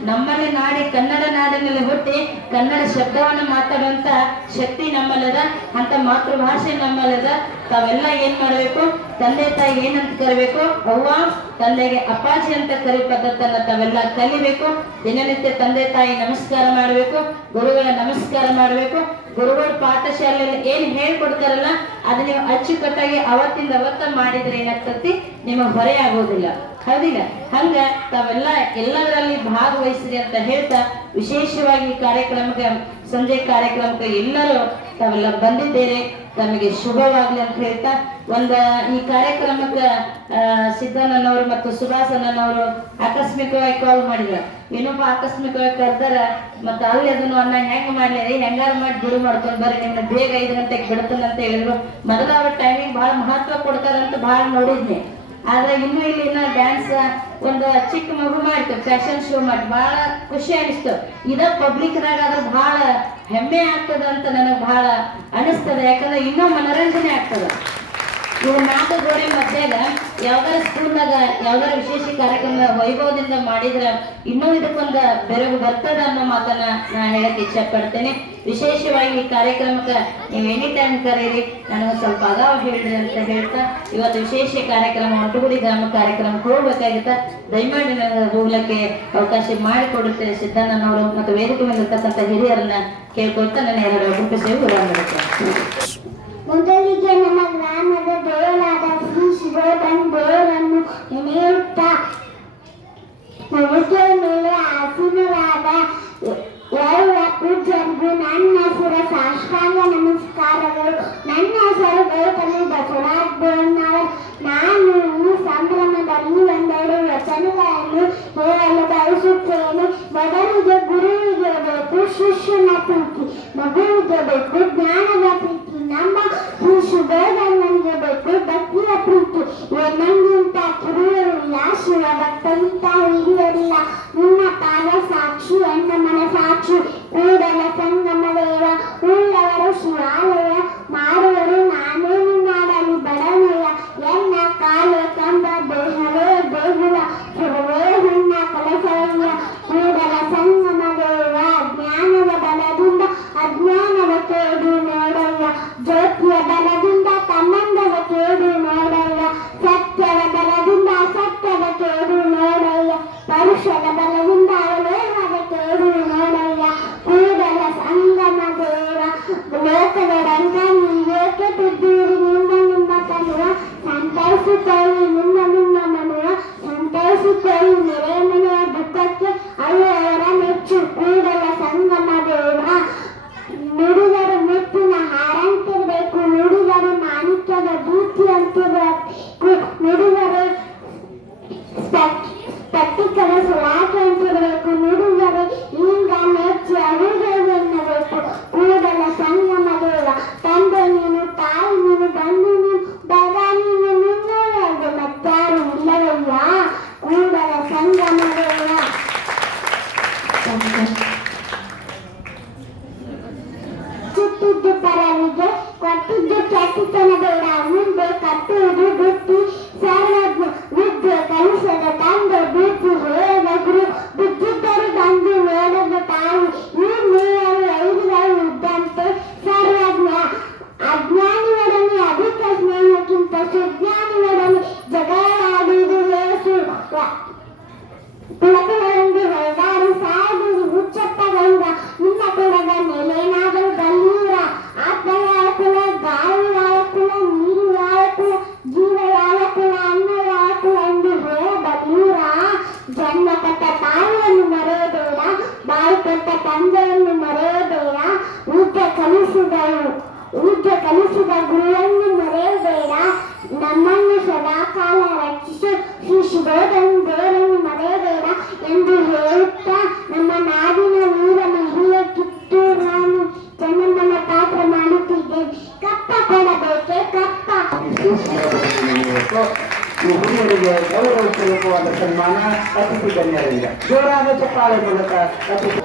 ನಮ್ಮಲ್ಲಿ ನಾಡಿ ಕನ್ನಡ ನಾಡಿನಲ್ಲಿ ಹುಟ್ಟಿ ಕನ್ನಡ ಶಬ್ದವನ್ನ ಮಾತಾಡುವಂತ ಶಕ್ತಿ ನಮ್ಮಲ್ಲದ, ಅಂತ ಮಾತೃಭಾಷೆ ನಮ್ಮಲ್ಲದ. ತಾವೆಲ್ಲ ಏನ್ ಮಾಡ್ಬೇಕು? ತಂದೆ ತಾಯಿ ಏನಂತ ಕರಿಬೇಕು? ಅವ್ವ, ತಂದೆಗೆ ಅಪ್ಪಾಜಿ ಅಂತ ಕರಿ ಪದ್ಧತಿಯನ್ನ ತಾವೆಲ್ಲ ಕಲಿಬೇಕು. ದಿನನಿತ್ಯ ತಂದೆ ತಾಯಿ ನಮಸ್ಕಾರ ಮಾಡಬೇಕು, ಗುರುಗಳ ನಮಸ್ಕಾರ ಮಾಡಬೇಕು. ಗುರುಗಳ ಪಾಠಶಾಲೆಯಲ್ಲಿ ಏನ್ ಹೇಳ್ಕೊಡ್ತಾರಲ್ಲ ಅದು ನೀವು ಅಚ್ಚುಕಟ್ಟಾಗಿ ಅವತ್ತಿಂದ ಅವತ್ತ ಮಾಡಿದ್ರೆ ಏನಾಗ್ತತಿ? ನಿಮಗೆ ಹೊರೆ ಆಗೋದಿಲ್ಲ, ಹೌದಿಲ್ಲ? ಹಂಗ ತಾವೆಲ್ಲ ಎಲ್ಲದರಲ್ಲಿ ಭಾಗವಹಿಸಿರಿ ಅಂತ ಹೇಳ್ತಾ, ವಿಶೇಷವಾಗಿ ಕಾರ್ಯಕ್ರಮಕ್ಕೆ, ಸಂಜೆ ಕಾರ್ಯಕ್ರಮಕ್ಕೆ ಎಲ್ಲರೂ ತಾವೆಲ್ಲ ಬಂದಿದ್ದೇನೆ, ತಮಗೆ ಶುಭವಾಗ್ಲಿ ಅಂತ ಹೇಳ್ತಾ, ಈ ಕಾರ್ಯಕ್ರಮಕ್ಕೆ ಸಿದ್ದಣ್ಣನವರು ಮತ್ತು ಸುಭಾಸಣ್ಣನವರು ಆಕಸ್ಮಿಕವಾಗಿ ಕಾಲ್ ಮಾಡಿದ್ರು. ಇನ್ನೊಬ್ಬ ಆಕಸ್ಮಿಕವಾಗಿ ಕರ್ದಾರ, ಮತ್ತೆ ಅಲ್ಲಿ ಅದನ್ನು ಅನ್ನ ಹೆಂಗ್ ಮಾಡ್ಲಿ, ಹೆಂಗಾರ ಮಾಡಿ ಬಿಡು ಮಾಡ್ಕೊಂಡು ಬರ್ರಿ, ನಿಮ್ನ ಬೇಗ 5 ಗಂಟೆಗೆ ಬಿಡ್ತಾನಂತ ಹೇಳಿದ್ರು. ಮೊದಲ ಅವ್ರ ಟೈಮಿಂಗ್ ಬಹಳ ಮಹತ್ವ ಕೊಡ್ತಾರಂತ ಬಹಳ ನೋಡಿದ್ನಿ. ಆದ್ರೆ ಇನ್ನು ಇಲ್ಲಿನ ಡ್ಯಾನ್ಸ್ ಒಂದು ಚಿಕ್ಕ ಮಗು ಮಾಡ್ತು, ಫ್ಯಾಷನ್ ಶೋ ಮಾಡಿ ಬಹಳ ಖುಷಿ ಅನಿಸ್ತು. ಇದ ಪಬ್ಲಿಕ್ನಾಗ ಅದ್ರ ಬಹಳ ಹೆಮ್ಮೆ ಆಗ್ತದ ಅಂತ ನನಗೆ ಬಹಳ ಅನಿಸ್ತದ. ಯಾಕಂದ್ರೆ ಇನ್ನೂ ಮನರಂಜನೆ ಆಗ್ತದ. ಇವು 4 ಗೋಡೆ ಮಧ್ಯಾಗ ಯಾವ್ದಾರ ಸ್ಕೂಲ್ನಾಗ ಯಾವ್ದಾರ ವಿಶೇಷ ಕಾರ್ಯಕ್ರಮ ವೈಭವದಿಂದ ಮಾಡಿದ್ರ ಇನ್ನೂ ಇದಕ್ಕೊಂದು ಬೆರಗು ಬರ್ತದ ಅನ್ನೋ ಮಾತನ್ನ ನಾನು ಹೇಳಕ್ ಇಚ್ಛೆ ಪಡ್ತೇನೆ. ವಿಶೇಷವಾಗಿ ಈ ಕಾರ್ಯಕ್ರಮಕ್ಕೆ ನೀವು ಎನಿ ಟೈಮ್ ಕರೀರಿ, ನನಗೆ ಸ್ವಲ್ಪ ಅಗಾವ ಹೇಳ್ರಿ ಅಂತ ಹೇಳ್ತಾ, ಇವತ್ತು ವಿಶೇಷ ಕಾರ್ಯಕ್ರಮ ಒಟ್ಟುಗುಡಿ ಗ್ರಾಮ ಕಾರ್ಯಕ್ರಮಕ್ಕೆ ಹೋಗ್ಬೇಕಾಗಿತ್ತ. ದಯಮಾಡಿ ನನಗೆ ಹೋಗ್ಲಿಕ್ಕೆ ಅವಕಾಶ ಮಾಡಿಕೊಡುತ್ತೆ ಸಿದ್ದಣ್ಣನವರು ಮತ್ತು ವೇದಿಕೆ ಮೇಲಿರ್ತಕ್ಕಂಥ ಹಿರಿಯರನ್ನ ಕೇಳ್ಕೊಳ್ತಾ ನನ್ನ 2 ರೂಪಿಸಿ ಉದಾಹರಣೆ. ಮೊದಲಿಗೆ ನಮ್ಮ ಗ್ರಾಮದ ದೇವರಾದ ಶ್ರೀ ಶಿವೋಧನ್ ದೇವರನ್ನು ನೆನೆಯುತ್ತಾ ನಮಗೆ ಮೇಲೆ ಆಸೀನರಾದ ಎಲ್ಲ ಪೂಜ್ಯರಿಗೂ ನನ್ನ ಸಾಷ್ಟಾಂಗ ನಮಸ್ಕಾರಗಳು. ನನ್ನ ಹೆಸರು ಗೌತಮಿ ಬಸವರಾಜ್ ದೇವನವರ್. ನಾನು ಈ ಸಂಭ್ರಮದಲ್ಲಿ 2 ವಚನಗಳನ್ನು ಹೇಳಲು ಬಯಸುತ್ತೇನೆ. ಮೊದಲಿಗೆ ಗುರುವಿಗೆ ಬೇಕು ಶಿಷ್ಯನ ಪ್ರೀತಿ, ಮಗುವಿಗೆ ಬೇಕು ಜ್ಞಾನದ ಪ್ರೀತಿ, ನಮ್ಮ ಶುಭೋದನಿಗೆ ಬೇಕು ಭಕ್ತಿಯ ಪ್ರೀತಿ. ನನ್ಗಿಂತ ಕಿರಿಯರಿಲ್ಲ, ಶಿವ ಭಕ್ತಂತ ಹಿರಿಯರಿಲ್ಲ, ನಿನ್ನ ಪಾದ ಸಾಕ್ಷಿ ಎನ್ನ ಮನ ಸಾಕ್ಷಿ. ಕೂಡಲ ಸಂಗಮ ದೇವ ಉಳ್ಳವರು ಶಿವಾಲಯ, ಮಾಡುವರು ನಾನೇ ನಿನ್ನಾಡಲಿ ಬಡನಯ. ಎನ್ನ ಕಾಲೆ ಕಂಬ ದೇಹವೇ ದೇಗುಲ, ಸುರವೇ ಹುಣ್ಣ ಕಲಸಯ್ಯ. ಕೂಡಲ ಸಂಗಮ ದೇವ ಜ್ಞಾನದ ಬಲದಿಂದ ಅಜ್ಞಾನದ ಕೇಡು ನೋಡಯ್ಯ, ಜ್ಯೋತಿಯ ಬಲದಿಂದ ತನ್ನಂದದ ಕೇಡು ನೋಡಯ್ಯ, ಸತ್ಯದ ಬಲದಿಂದ ಸತ್ಯದ ಕೇಡು ನೋಡಯ್ಯ, ಪರುಷದ ಬಲದಿಂದ ಅವಲೇಹದ ಕೇಡು ನೋಡಯ್ಯ. ಕೂಡಲ ಸಂಗಮ ದೇವ ಲೋಕದೊಡಂಗ ನೀವೇಕೆ ಬಿದ್ದೀರಿ ನಿಮ್ಮ ನಿಮ್ಮ ತನುವ, ಸಂತೈಸಿಕೊಳ್ಳಿ ನಿಮ್ಮ ನಿಮ್ಮ ಮನುವ, ಸಂತೈಸಿಕೊಳ್ಳಿ ನೆರೆ ಮನೆಯ ದುಃಖಕ್ಕೆ ಅಯ್ಯವರ ಮೆಚ್ಚು. ಕೂಡಲ ಸಂಗಮ ದೇವ ನುಡಿದರು ಮುತ್ತಿನ ಹಾರಂತಿರಬೇಕು, ನುಡಿದರು ಮಾಣಿಕ್ಯದ ಬೂತಿ ಅಂತಿರಬೇಕು, ನುಡಿದರು ಸ್ಫಟಿಕದ ಸುಳಾಕೆ ಅಂತಿರಬೇಕು, ನುಡಿದರು ಈಗ ಮೆಚ್ಚಿ ಅಡುಗೆಯನ್ನಬೇಕು. ಕೂಡಲ ಸಂಗಮ ದೇವ ತಂದೆ ನೀನು, ತಾಯಿ ನೀನು, ಬಂಧು ನೀನು, ಬಗ ನೀನು, ನಿನ್ನೊಳಗೆ ಮತ್ತಾರು ಇಲ್ಲವಯ್ಯ. ಕೂಡಲ ಸಂಗಮ ದೇವ. ಸುತ್ತಿದ್ದು ಪರವಿಗೆ ಕೊಟ್ಟಿದ್ದು ಕೆಟ್ಟಿತನ ಬೇಡ, ಮುಂದೆ ಕಟ್ಟುವುದು ಬುದ್ಧಿ ಸರ್ವಜ್ಞ. ವಿದ್ಯೆ ಕಲಿಸದ ತಂದೆ ಬುದ್ಧಿ ಹೇಳದ ಗುರು, ಬಿದ್ದಿದ್ದರು ಬಂದು ನೋಡದ ತಾಯಿ. ಈ ಮೂವರು ಐದುಗಳು ಇದ್ದಂತೆ ಸರ್ವಜ್ಞ. ಅಜ್ಞಾನಿಯೊಡನೆ ಅಧಿಕ ಸ್ನೇಹಕ್ಕಿಂತ ಸುಜ್ಞಾನಿಯೊಡನೆ ಜಗಳಾಡುವುದು ಲೇಸು. ಕುಲಕುಲವೆಂದು ಹೊರದಾಡಿ ಸಾಯುವುದು ಹುಚ್ಚಪ್ಪಗೌಡ, ನಿನ್ನ ಕುಲದ ಮೇಲೇನಾದರೂ ಬಲ್ಲೂರ. ಆತ್ಮ ಯಾವ ಕುಲ, ಗಾಳಿ ಯಾವ ಕುಲ, ನೀರು ಯಾವ ಕುಲ, ಜೀವ ಯಾವ ಕುಲ, ಅನ್ನ ಯಾವ ಕುಲ ಎಂದು ಹೇಳಬಲ್ಲೂರ. ಜನ್ಮ ಕೊಟ್ಟ ತಾಯಿಯನ್ನು ಮರೆಯಬೇಡ, ಬಾಯಿ ಕೊಟ್ಟ ತಂದೆಯನ್ನು ಮರೆಯಬೇಡ, ವಿದ್ಯೆ ಕಲಿಸಿದ ಗುರುವನ್ನು ಮರೆಯಬೇಡ. ನಮ್ಮನ್ನು ಸದಾಕಾಲ ರಕ್ಷಿಸು ಶ್ರೀ ಶುಭೋದನ ದೇವರನ್ನು ಮರೆಯಬೇಡ ಎಂದು ಹೇಳುತ್ತಾ ನಮ್ಮ ನಾಡಿನ ವೀರ ಮಹಿಳೆ ಕಿತ್ತೂರು ನಾನು ಚೆನ್ನಮ್ಮನ ಪಾತ್ರ ಮಾಡುತ್ತಿದ್ದೇನೆ. ಕಪ್ಪ ಕೊಡಬೇಕೆ ಕಪ್ಪ. ಈ ಹಿರಿಯರಿಗೆ ಗೌರವಪೂರ್ವಕವಾದ ಸನ್ಮಾನ ಅತಿಥಿ ಗಣ್ಯರಿಂದ ಜೋರಾದ ಚಪ್ಪಾಳೆ ಮೂಲಕ ಅತಿಥಿ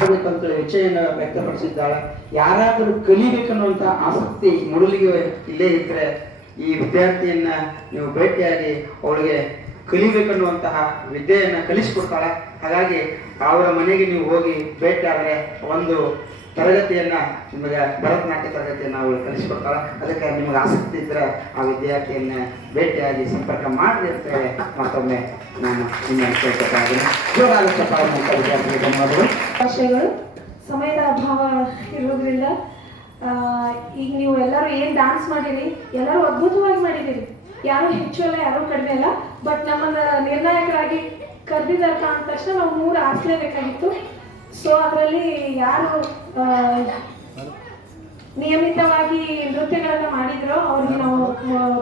ಆಗಬೇಕಂತ ಇಚ್ಛೆಯನ್ನು ವ್ಯಕ್ತಪಡಿಸಿದ್ದಾಳೆ. ಯಾರಾದರೂ ಕಲಿಬೇಕನ್ನುವಂಥ ಆಸಕ್ತಿ ಮೂಡಲಿಗೆ ಇಲ್ಲೇ ಇದ್ದರೆ ಈ ವಿದ್ಯಾರ್ಥಿಯನ್ನ ನೀವು ಭೇಟಿಯಾಗಿ ಅವಳಿಗೆ ಕಲಿಬೇಕನ್ನುವಂತಹ ವಿದ್ಯೆಯನ್ನು ಕಲಿಸಿಕೊಡ್ತಾಳೆ. ಹಾಗಾಗಿ ಅವರ ಮನೆಗೆ ನೀವು ಹೋಗಿ ಭೇಟಿಯಾದರೆ ಒಂದು ತರಗತಿಯನ್ನ ನಿಮಗೆ ಭರತನಾಟ್ಯ ತರಗತಿಯನ್ನು ಅವಳು ಕಲಿಸಿಕೊಡ್ತಾಳೆ. ಅದಕ್ಕೆ ನಿಮಗೆ ಆಸಕ್ತಿ ಇದ್ದರೆ ಆ ವಿದ್ಯಾರ್ಥಿಯನ್ನ ಭೇಟಿಯಾಗಿ ಸಂಪರ್ಕ ಮಾಡಿ ಅಂತೇಳಿ ಮತ್ತೊಮ್ಮೆ ನಾನು ನಿಮ್ಮನ್ನು ಕೇಳ್ಕೊತಾ ಇದ್ದೀನಿ. ಜೋರಾದ ಚಪ್ಪಾಳೆ ಮೂಲಕ ವಿದ್ಯಾರ್ಥಿಗಳಿಗೆ ಧನ್ಯವಾದಗಳು. ಭಾಷೆಗಳು ಸಮಯದ ಅಭಾವ ಇರೋದ್ರಿಂದ ಈಗ ನೀವು ಎಲ್ಲರೂ ಏನು ಡ್ಯಾನ್ಸ್ ಮಾಡಿರಿ, ಎಲ್ಲರೂ ಅದ್ಭುತವಾಗಿ ಮಾಡಿದ್ದೀರಿ. ಯಾರು ಹೆಚ್ಚು ಅಲ್ಲ, ಯಾರು ಕಡಿಮೆ ಅಲ್ಲ. ಬಟ್ ನಮ್ಮನ್ನು ನಿರ್ಣಾಯಕರಾಗಿ ಕರೆದಿದ್ದಾರಪ್ಪ ಅಂದ ತಕ್ಷಣ ನಾವು 3 ಆರಿಸಲೇಬೇಕಾಗಿತ್ತು. ಸೊ ಅದರಲ್ಲಿ ಯಾರು ನಿಯಮಿತವಾಗಿ ನೃತ್ಯಗಳನ್ನು ಮಾಡಿದ್ರೋ ಅವ್ರಿಗೆ ನಾವು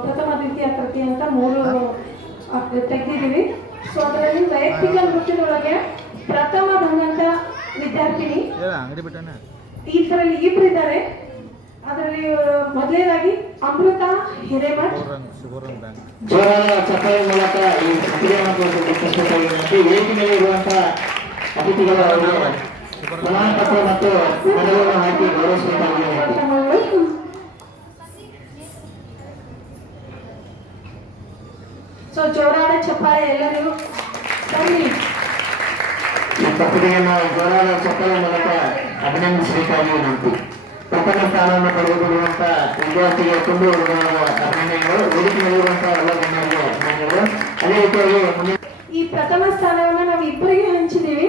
ಪ್ರಥಮ ದ್ವಿತೀಯ ತೃತೀಯ ಅಂತ 3 ತೆಗೆದಿದ್ದೀವಿ. ಸೊ ಅದರಲ್ಲಿ ವೈಯಕ್ತಿಕ ನೃತ್ಯದೊಳಗೆ ಪ್ರಥಮ ಬಂದಂಥ ವಿದ್ಯಾರ್ಥಿನಿ ಇದರಲ್ಲಿ 2 ಇದ್ದಾರೆ. ಅದರಲ್ಲಿ ಮೊದಲನೇದಾಗಿ ಅಮೃತ ಹಿರೇಮಠ್. ಜೋರಾದ ಚಪ್ಪಾಳೆ ಮೂಲಕ ಈ ವೇದಿಕೆಯಲ್ಲಿ ಇರುವಂತಹ ಅತಿಥಿಗಳ ಪ್ರಮಾಣ ಪತ್ರ ಮತ್ತು ಮೆಡಲನ್ನು ಹಾಕಿ ಗೌರವಿಸಬೇಕಾಗಿದೆ. ಸೊ ಜೋರಾದ ಚಪ್ಪಾಳೆ ಎಲ್ಲರಿಗೂ ಬನ್ನಿ. ಈ ಪತ್ರಿಕೆಯನ್ನು ಜೋರಾದ ಚಪ್ಪಾಳೆ ಮೂಲಕ ಅಭಿನಂದಿಸಬೇಕಾಗಿ ವಿನಂತಿ. ಪ್ರಥಮ ಸ್ಥಾನವನ್ನು ಪಡೆದುಕೊಳ್ಳುವಂತ ವಿದ್ಯಾರ್ಥಿಗೆ ತುಂಬ ಅಭಿನಂದನೆಗಳು. ವೇದಿಕೆಯಲ್ಲಿರುವಂತಹ ಎಲ್ಲ ಗಣ್ಯರಿಗೆ ಅಭಿನಂದನೆಗಳು. ಅದೇ ರೀತಿಯಾಗಿ ಈ ಪ್ರಥಮ ಸ್ಥಾನವನ್ನು ನಾವು ಇಬ್ಬರಿಗೆ ಹಂಚಿದ್ದೀವಿ.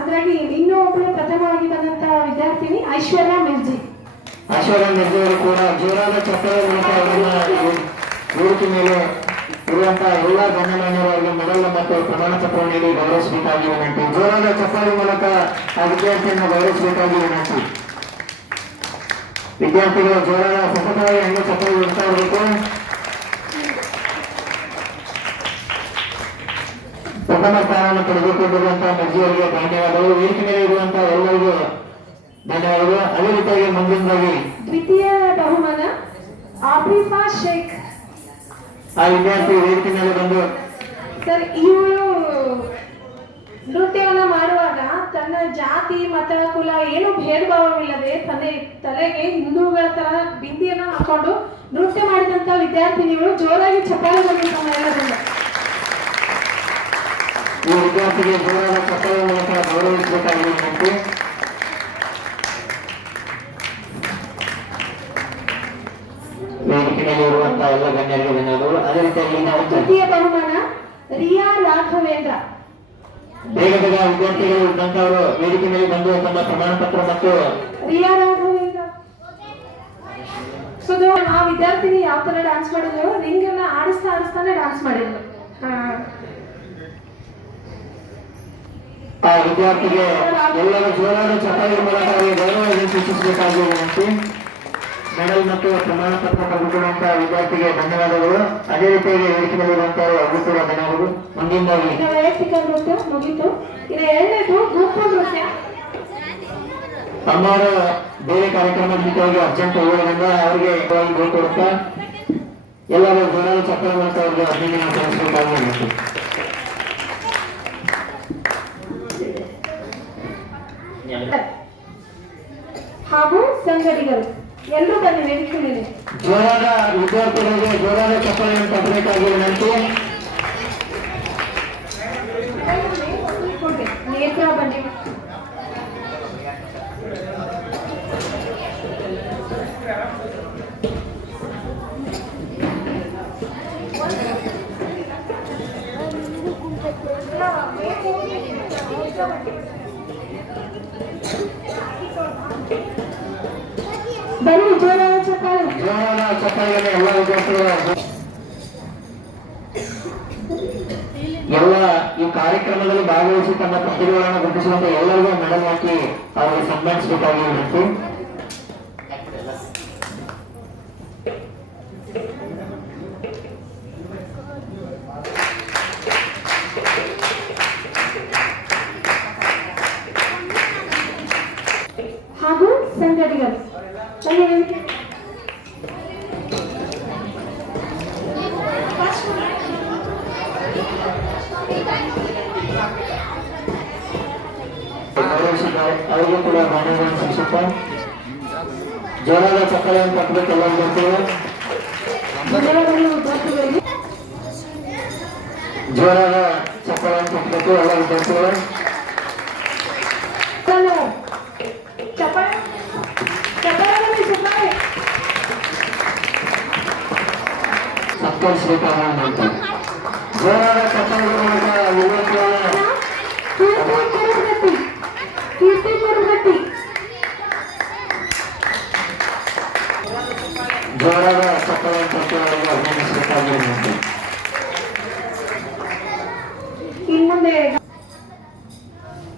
ಅದರಾಗಿ ಇನ್ನೂ ಒಬ್ಬರು ಪ್ರಥಮವಾಗಿ ಬಂದಂತ ವಿದ್ಯಾರ್ಥಿನಿ ಐಶ್ವರ್ಯ ಮಿರ್ಜಿ. ಐಶ್ವರ್ಯ ಮಿರ್ಜಿ ಅವರು ಕೂಡ ಜೋರಾದ ಚಪ್ಪಾಳೆ ಮೂಲಕ ಅವರನ್ನ ವೇದಿಕೆ ಮೇಲೆ ಇರುವಂತಹ ಎಲ್ಲ ಗಣ್ಯಮಾನ್ಯರಿಗೆ ಮೆಡಲ್ ಮತ್ತು ಪ್ರಮಾಣ ಪತ್ರ ನೀಡಿ ಗೌರವಿಸಬೇಕಾಗಿ ವಿನಂತಿ. ಜೋರಾದ ಚಪ್ಪಾಳೆ ಮೂಲಕ ಆ ವಿದ್ಯಾರ್ಥಿಯನ್ನು ಗೌರವಿಸಬೇಕಾಗಿ ವಿನಂತಿ. ವಿದ್ಯಾರ್ಥಿಗಳು ಜೋರಾದ ಸತತವಾಗಿ ಹಂಗೆ ಚಪ್ಪಾಳೆ ಬಿಡ್ತಾ ಇರಬೇಕು. ಪ್ರಥಮ ಸ್ಥಾನವನ್ನು ಪಡೆದುಕೊಂಡಿರುವಂತಹ ಮಿರ್ಜಿಯವರಿಗೆ ಧನ್ಯವಾದಗಳು. ವೇದಿಕೆ ಮೇಲೆ ಇರುವಂತಹ ಎಲ್ಲರಿಗೂ ಧನ್ಯವಾದಗಳು. ಅದೇ ರೀತಿಯಾಗಿ ಮುಂದಿನದಾಗಿ ದ್ವಿತೀಯ ಬಹುಮಾನ ಆಫೀಫಾ ಶೇಖ್. ಆ ವಿದ್ಯಾರ್ಥಿ ವೇದಿಕೆ ಮೇಲೆ ಬಂದು ಸರ್, ಇವಳು ನೃತ್ಯವನ್ನ ಮಾಡುವಾಗ ತನ್ನ ಜಾತಿ ಮತ ಕುಲ ಏನು ಭೇದ ಭಾವವಿಲ್ಲದೆ ತಲೆಗೆ ಹಿಂದೂಗಳ ತರ ಬಿಂದಿಯನ್ನ ಹಾಕೊಂಡು ನೃತ್ಯ ಮಾಡಿದಂತ ವಿದ್ಯಾರ್ಥಿನಿಗಳು. ಜೋರಾಗಿ ಚಪ್ಪಾಳೆ ಬಂದಿದ್ದ ಎಲ್ಲರಿಂದ. ಈ ವಿದ್ಯಾರ್ಥಿಗೆ ಜೋರಾದ ಚಪ್ಪಾಳೆ ಮೂಲಕ ಗೌರವಿಸಬೇಕಾಗಿ ವಿನಂತಿ. ವೇದಿಕೆಯಲ್ಲಿ ಇರುವಂತಹ ಎಲ್ಲ ಗಣ್ಯರಿಗೆ ಧನ್ಯವಾದಗಳು. ಅದೇ ರೀತಿಯಾಗಿ ತೃತೀಯ ಬಹುಮಾನ ರಿಯಾ ರಾಘವೇಂದ್ರ. ಬೇಗ ಬೇಗ ವಿದ್ಯಾರ್ಥಿಗಳು ಇದ್ದಂತವರು ವೇದಿಕೆ ಮೇಲೆ ಬಂದು ತಮ್ಮ ಪ್ರಮಾಣ ಪತ್ರ ಮತ್ತು ರಿಯಾ ರಾಘವೇಂದ್ರ. ಸೊ ಆ ವಿದ್ಯಾರ್ಥಿನಿ ಯಾವ ತರ ಡ್ಯಾನ್ಸ್ ಮಾಡಿದ್ರು, ರಿಂಗನ್ನ ಆಡಿಸ್ತಾನೆ ಡ್ಯಾನ್ಸ್ ಮಾಡಿದ್ರು. ಆ ವಿದ್ಯಾರ್ಥಿಗೆ ಎಲ್ಲರೂ ಜೋರಾದ ಚಪ್ಪಾಳೆ ಮೂಲಕ ಅವರಿಗೆ ಗೌರವ ಸೂಚಿಸಬೇಕಾಗಿ ವಿನಂತಿ. ಮೆಡಲ್ ಮತ್ತು ಪ್ರಮಾಣ ಪತ್ರ ಪಡೆದುಕೊಳ್ಳುವಂತಹ ವಿದ್ಯಾರ್ಥಿಗೆ ಧನ್ಯವಾದಗಳು. ಅದೇ ರೀತಿಯಾಗಿ ವೇದಿಕೆಯಲ್ಲಿರುವಂತಹ ಅವ್ರಿಗೂ ಕೂಡ ಧನ್ಯವಾದಗಳು. ಮುಂದಿನದಾಗಿ ವೈಯಕ್ತಿಕ ನೃತ್ಯ ಮುಗಿತು. ಇನ್ನು 2ನೇದು ಗುಂಪು ನೃತ್ಯ. ಅಮ್ಮವರ ಬೇರೆ ಕಾರ್ಯಕ್ರಮ ಮುಗಿತವಾಗಿ ಅರ್ಜೆಂಟ್ ಹೋಗೋದ್ರಿಂದ ಅವರಿಗೆ ಕೊಡುತ್ತಾ ಎಲ್ಲರೂ ಜೋರಾದ ಚಪ್ಪಾಳೆ ಮೂಲಕ ಅವರಿಗೆ ಅಭಿನಂದನೆ ಸಲ್ಲಿಸಬೇಕಾಗಿ ವಿನಂತಿ. ಹಾಗೂ ಸಂಗಡಿಗರು ಎಲ್ಲರೂ ಬನ್ನಿ ವೇದಿಕೆ ಮೇಲೆ. ಜೋರಾದ ವಿದ್ಯಾರ್ಥಿಗಳಿಗೆ ಜೋರಾದ ಚಪ್ಪಾಳೆಯನ್ನು ತಪ್ಪಬೇಕಾಗಿ ವಿನಂತಿ. ನೇತ್ರ ಬನ್ನಿ. ಬನ್ನಿ ಜೋರಾದ ಚಪ್ಪಾಳೆ. ಜೋರಾದ ಚಪ್ಪಾಳೆಯನ್ನು ಎಲ್ಲ ವಿದ್ಯಾರ್ಥಿಗಳು ಎಲ್ಲ ಈ ಕಾರ್ಯಕ್ರಮದಲ್ಲಿ ಭಾಗವಹಿಸಿ ತಮ್ಮ ಪ್ರತಿಭೆಗಳನ್ನು ಗುರುತಿಸುವಂತ ಎಲ್ಲರಿಗೂ ಮೆಡಲ್ ಹಾಕಿ ಅವರಿಗೆ ಸನ್ಮಾನಿಸಬೇಕಾಗಿ ವಿನಂತಿ. ಹಾಗೂ ಸಂಗಡಿಗರು ಗೌರವಿಸಿದ್ದಾರೆ. ಅವರಿಗೂ ಕೂಡ ಧನ್ಯವಾದ ಸಲ್ಲಿಸುತ್ತಾ ಜೋರಾದ ಚಕ್ಕಳೆಯನ್ನು ತಟ್ಟಬೇಕು ಎಲ್ಲ ವಿದ್ಯಾರ್ಥಿಗಳು. ಜೋರಾದ ಚಕ್ಕಳೆಯನ್ನು ತಟ್ಟಬೇಕು ಎಲ್ಲ ವಿದ್ಯಾರ್ಥಿಗಳು. ಸಪ್ತರ್ ಶ್ರೀಕಾಂತ್ ಅಂತ ಜೋರಾದ ಚಕ್ಕಳೆಗಳ ವಿದ್ಯಾರ್ಥಿಗಳು ಜೋರಾದ ಚಕ್ಕಳೆ ತಟ್ಟುವವರಿಗೆ ಅಭಿನಂದಿಸಬೇಕಾಗಿರುವಂತೆ. ಇನ್ಮುಂದೆ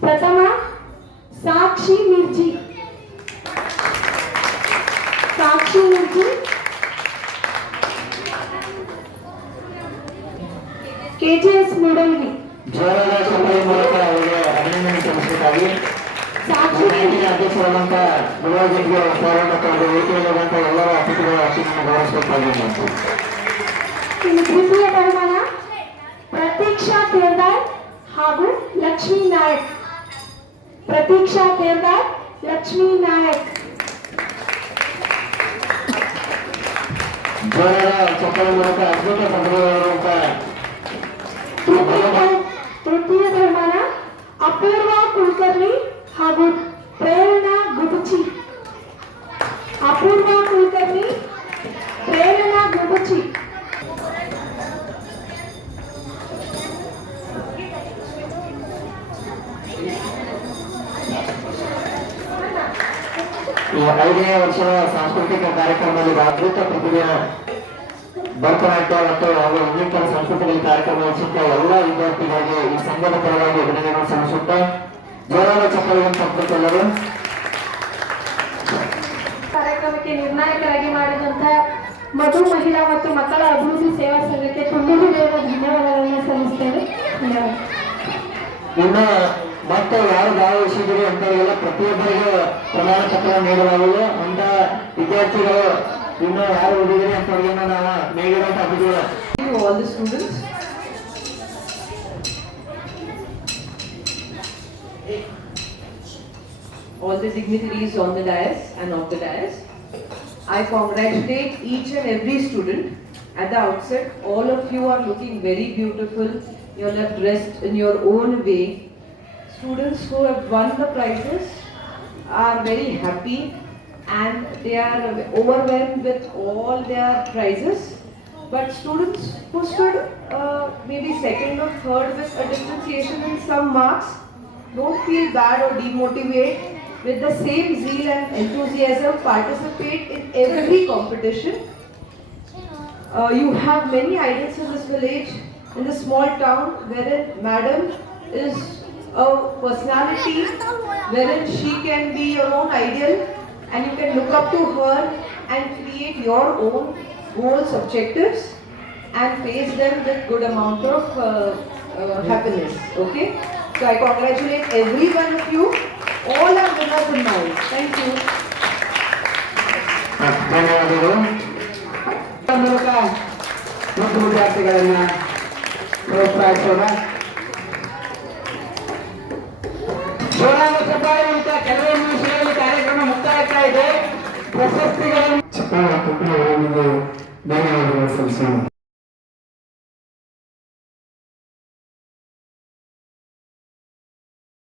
ಪ್ರಥಮ ಸಾಕ್ಷಿ ಮಿರ್ಜಿ. ಕೆಜಿಎಸ್ ಮೂಡಲ್ಗಿ. ಜೋರಾದ ಚಕ್ಕಳೆ ಮೂಲಕ ಅವರಿಗೆ ಅಭಿನಂದನೆ ಸಲ್ಲಿಸಬೇಕಾಗಿ ಅಧ್ಯಕ್ಷರಾದಂಥ ಗುರುವಾಜಿಗೆ ಸರ್ ಮತ್ತು ವೇದಿಕೆಯಲ್ಲಿರುವಂಥ ಎಲ್ಲರ ಅತಿಥಿಗಳ ಅತಿಥಿಯನ್ನು ಗೌರವಿಸಬೇಕಾಗಿರುವಂತೆ. ಇನ್ನು ದ್ವಿತೀಯ ಬಹುಮಾನ ಪ್ರತೀಕ್ಷಾ ತೇರ್ದಾರ್ ಹಾಗೂ ಲಕ್ಷ್ಮೀ ನಾಯಕ್. ಪ್ರತೀಕ್ಷಾ ತೇರ್ದಾರ್, ಲಕ್ಷ್ಮೀ ನಾಯಕ್. ಜೋರಾದ ಚಕ್ಕಳೆ ಮೂಲಕ ಅದ್ಭುತ ಪ್ರತಿಭೆಗಳಿರುವಂಥ ತೃತೀಯ ಬಹುಮಾನ ಅಪೂರ್ವ ಕುಲಕರ್ಣಿ ಹಾಗೂ ಪ್ರೇರಣಾ ಗುಬುಚಿ. ಅಪೂರ್ವ ಕುಲಕರ್ಣಿ, ಪ್ರೇರಣಾ ಗುಬುಚಿ. ಈ 5ನೇ ವರ್ಷದ ಸಾಂಸ್ಕೃತಿಕ ಕಾರ್ಯಕ್ರಮದಲ್ಲಿ ಅದ್ಭುತ ಪ್ರತಿಭೆಯ ಭರತನಾಟ್ಯ ಮತ್ತು ಹಾಗೂ ಇನ್ನಿತರ ಸಾಂಸ್ಕೃತಿಕ ಕಾರ್ಯಕ್ರಮ ವಹಿಸುತ್ತ ಎಲ್ಲ ವಿದ್ಯಾರ್ಥಿಗಳಿಗೆ ಈ ಸಂಘದ ಪರವಾಗಿ ಅಭಿನಂದನೆ ಸಲ್ಲಿಸುತ್ತಾ ಜೋರಾದ ಚಕ್ಕಳೆಯನ್ನು ತಪ್ಪುತ್ತೆಲ್ಲರೂ. ಕಾರ್ಯಕ್ರಮಕ್ಕೆ ನಿರ್ಣಾಯಕರಾಗಿ ಮಾಡಿದಂತಹ ಮಧು ಮಹಿಳಾ ಮತ್ತು ಮಕ್ಕಳ ಅಭಿವೃದ್ಧಿ ಸೇವಾ ಸಂಘಕ್ಕೆ ತುಂಬ ಧನ್ಯವಾದಗಳನ್ನು ಸಲ್ಲಿಸ್ತೇನೆ. ಧನ್ಯವಾದ. ಇನ್ನು ಮತ್ತೆ ಯಾರು ಭಾಗವಹಿಸಿದ್ರು ಅಂತವರಿಗೆಲ್ಲ ಪ್ರತಿಯೊಬ್ಬರಿಗೂ ಪ್ರಮಾಣ ಪತ್ರ ನೀಡಲಾಗುವುದು. ಅಂತ ವಿದ್ಯಾರ್ಥಿಗಳು ಇನ್ನು ಯಾರು ಓದಿದ್ರೆ ಅಂತವರಿಗೆ ನಾವು ನೀಡಿರುವಂತ ಅಭಿವೃದ್ಧಿ. All the students, all the dignitaries on the dais and off the dais, I congratulate each and every student. At the outset, all of you are looking very beautiful. You all have dressed in your own way. Students who have won the prizes are very happy and they are overwhelmed with all their prizes. But students who stood maybe second or third with a differentiation in some marks, don't feel bad or demotivate. With the same zeal and enthusiasm, participate in every competition. You have many idols in this village, in this small town, wherein Madam is a personality, wherein she can be your own idol and you can look up to her and create your own goals, objectives and face them with good amount of happiness. Okay? So I congratulate every one of you. All are winners in mind. Thank you. ಧನ್ಯವಾದಗಳು. ಮೂಲಕ ಮತ್ತು ವಿದ್ಯಾರ್ಥಿಗಳನ್ನ ಪ್ರೋತ್ಸಾಹಿಸೋಣ. ಜೋರಾದ ಚಪ್ಪಾಳೆ ಮೂಲಕ ಕೆಲವೇ ನಿಮಿಷಗಳಲ್ಲಿ ಕಾರ್ಯಕ್ರಮ ಮುಕ್ತಾಯಗ್ತಾ ಇದೆ. ಪ್ರಶಸ್ತಿಗಳನ್ನು ಚಪ್ಪಾಳೆ ಕೊಟ್ಟು ಅವರಿಗೆ ಧನ್ಯವಾದಗಳು ಸಲ್ಲಿಸೋಣ.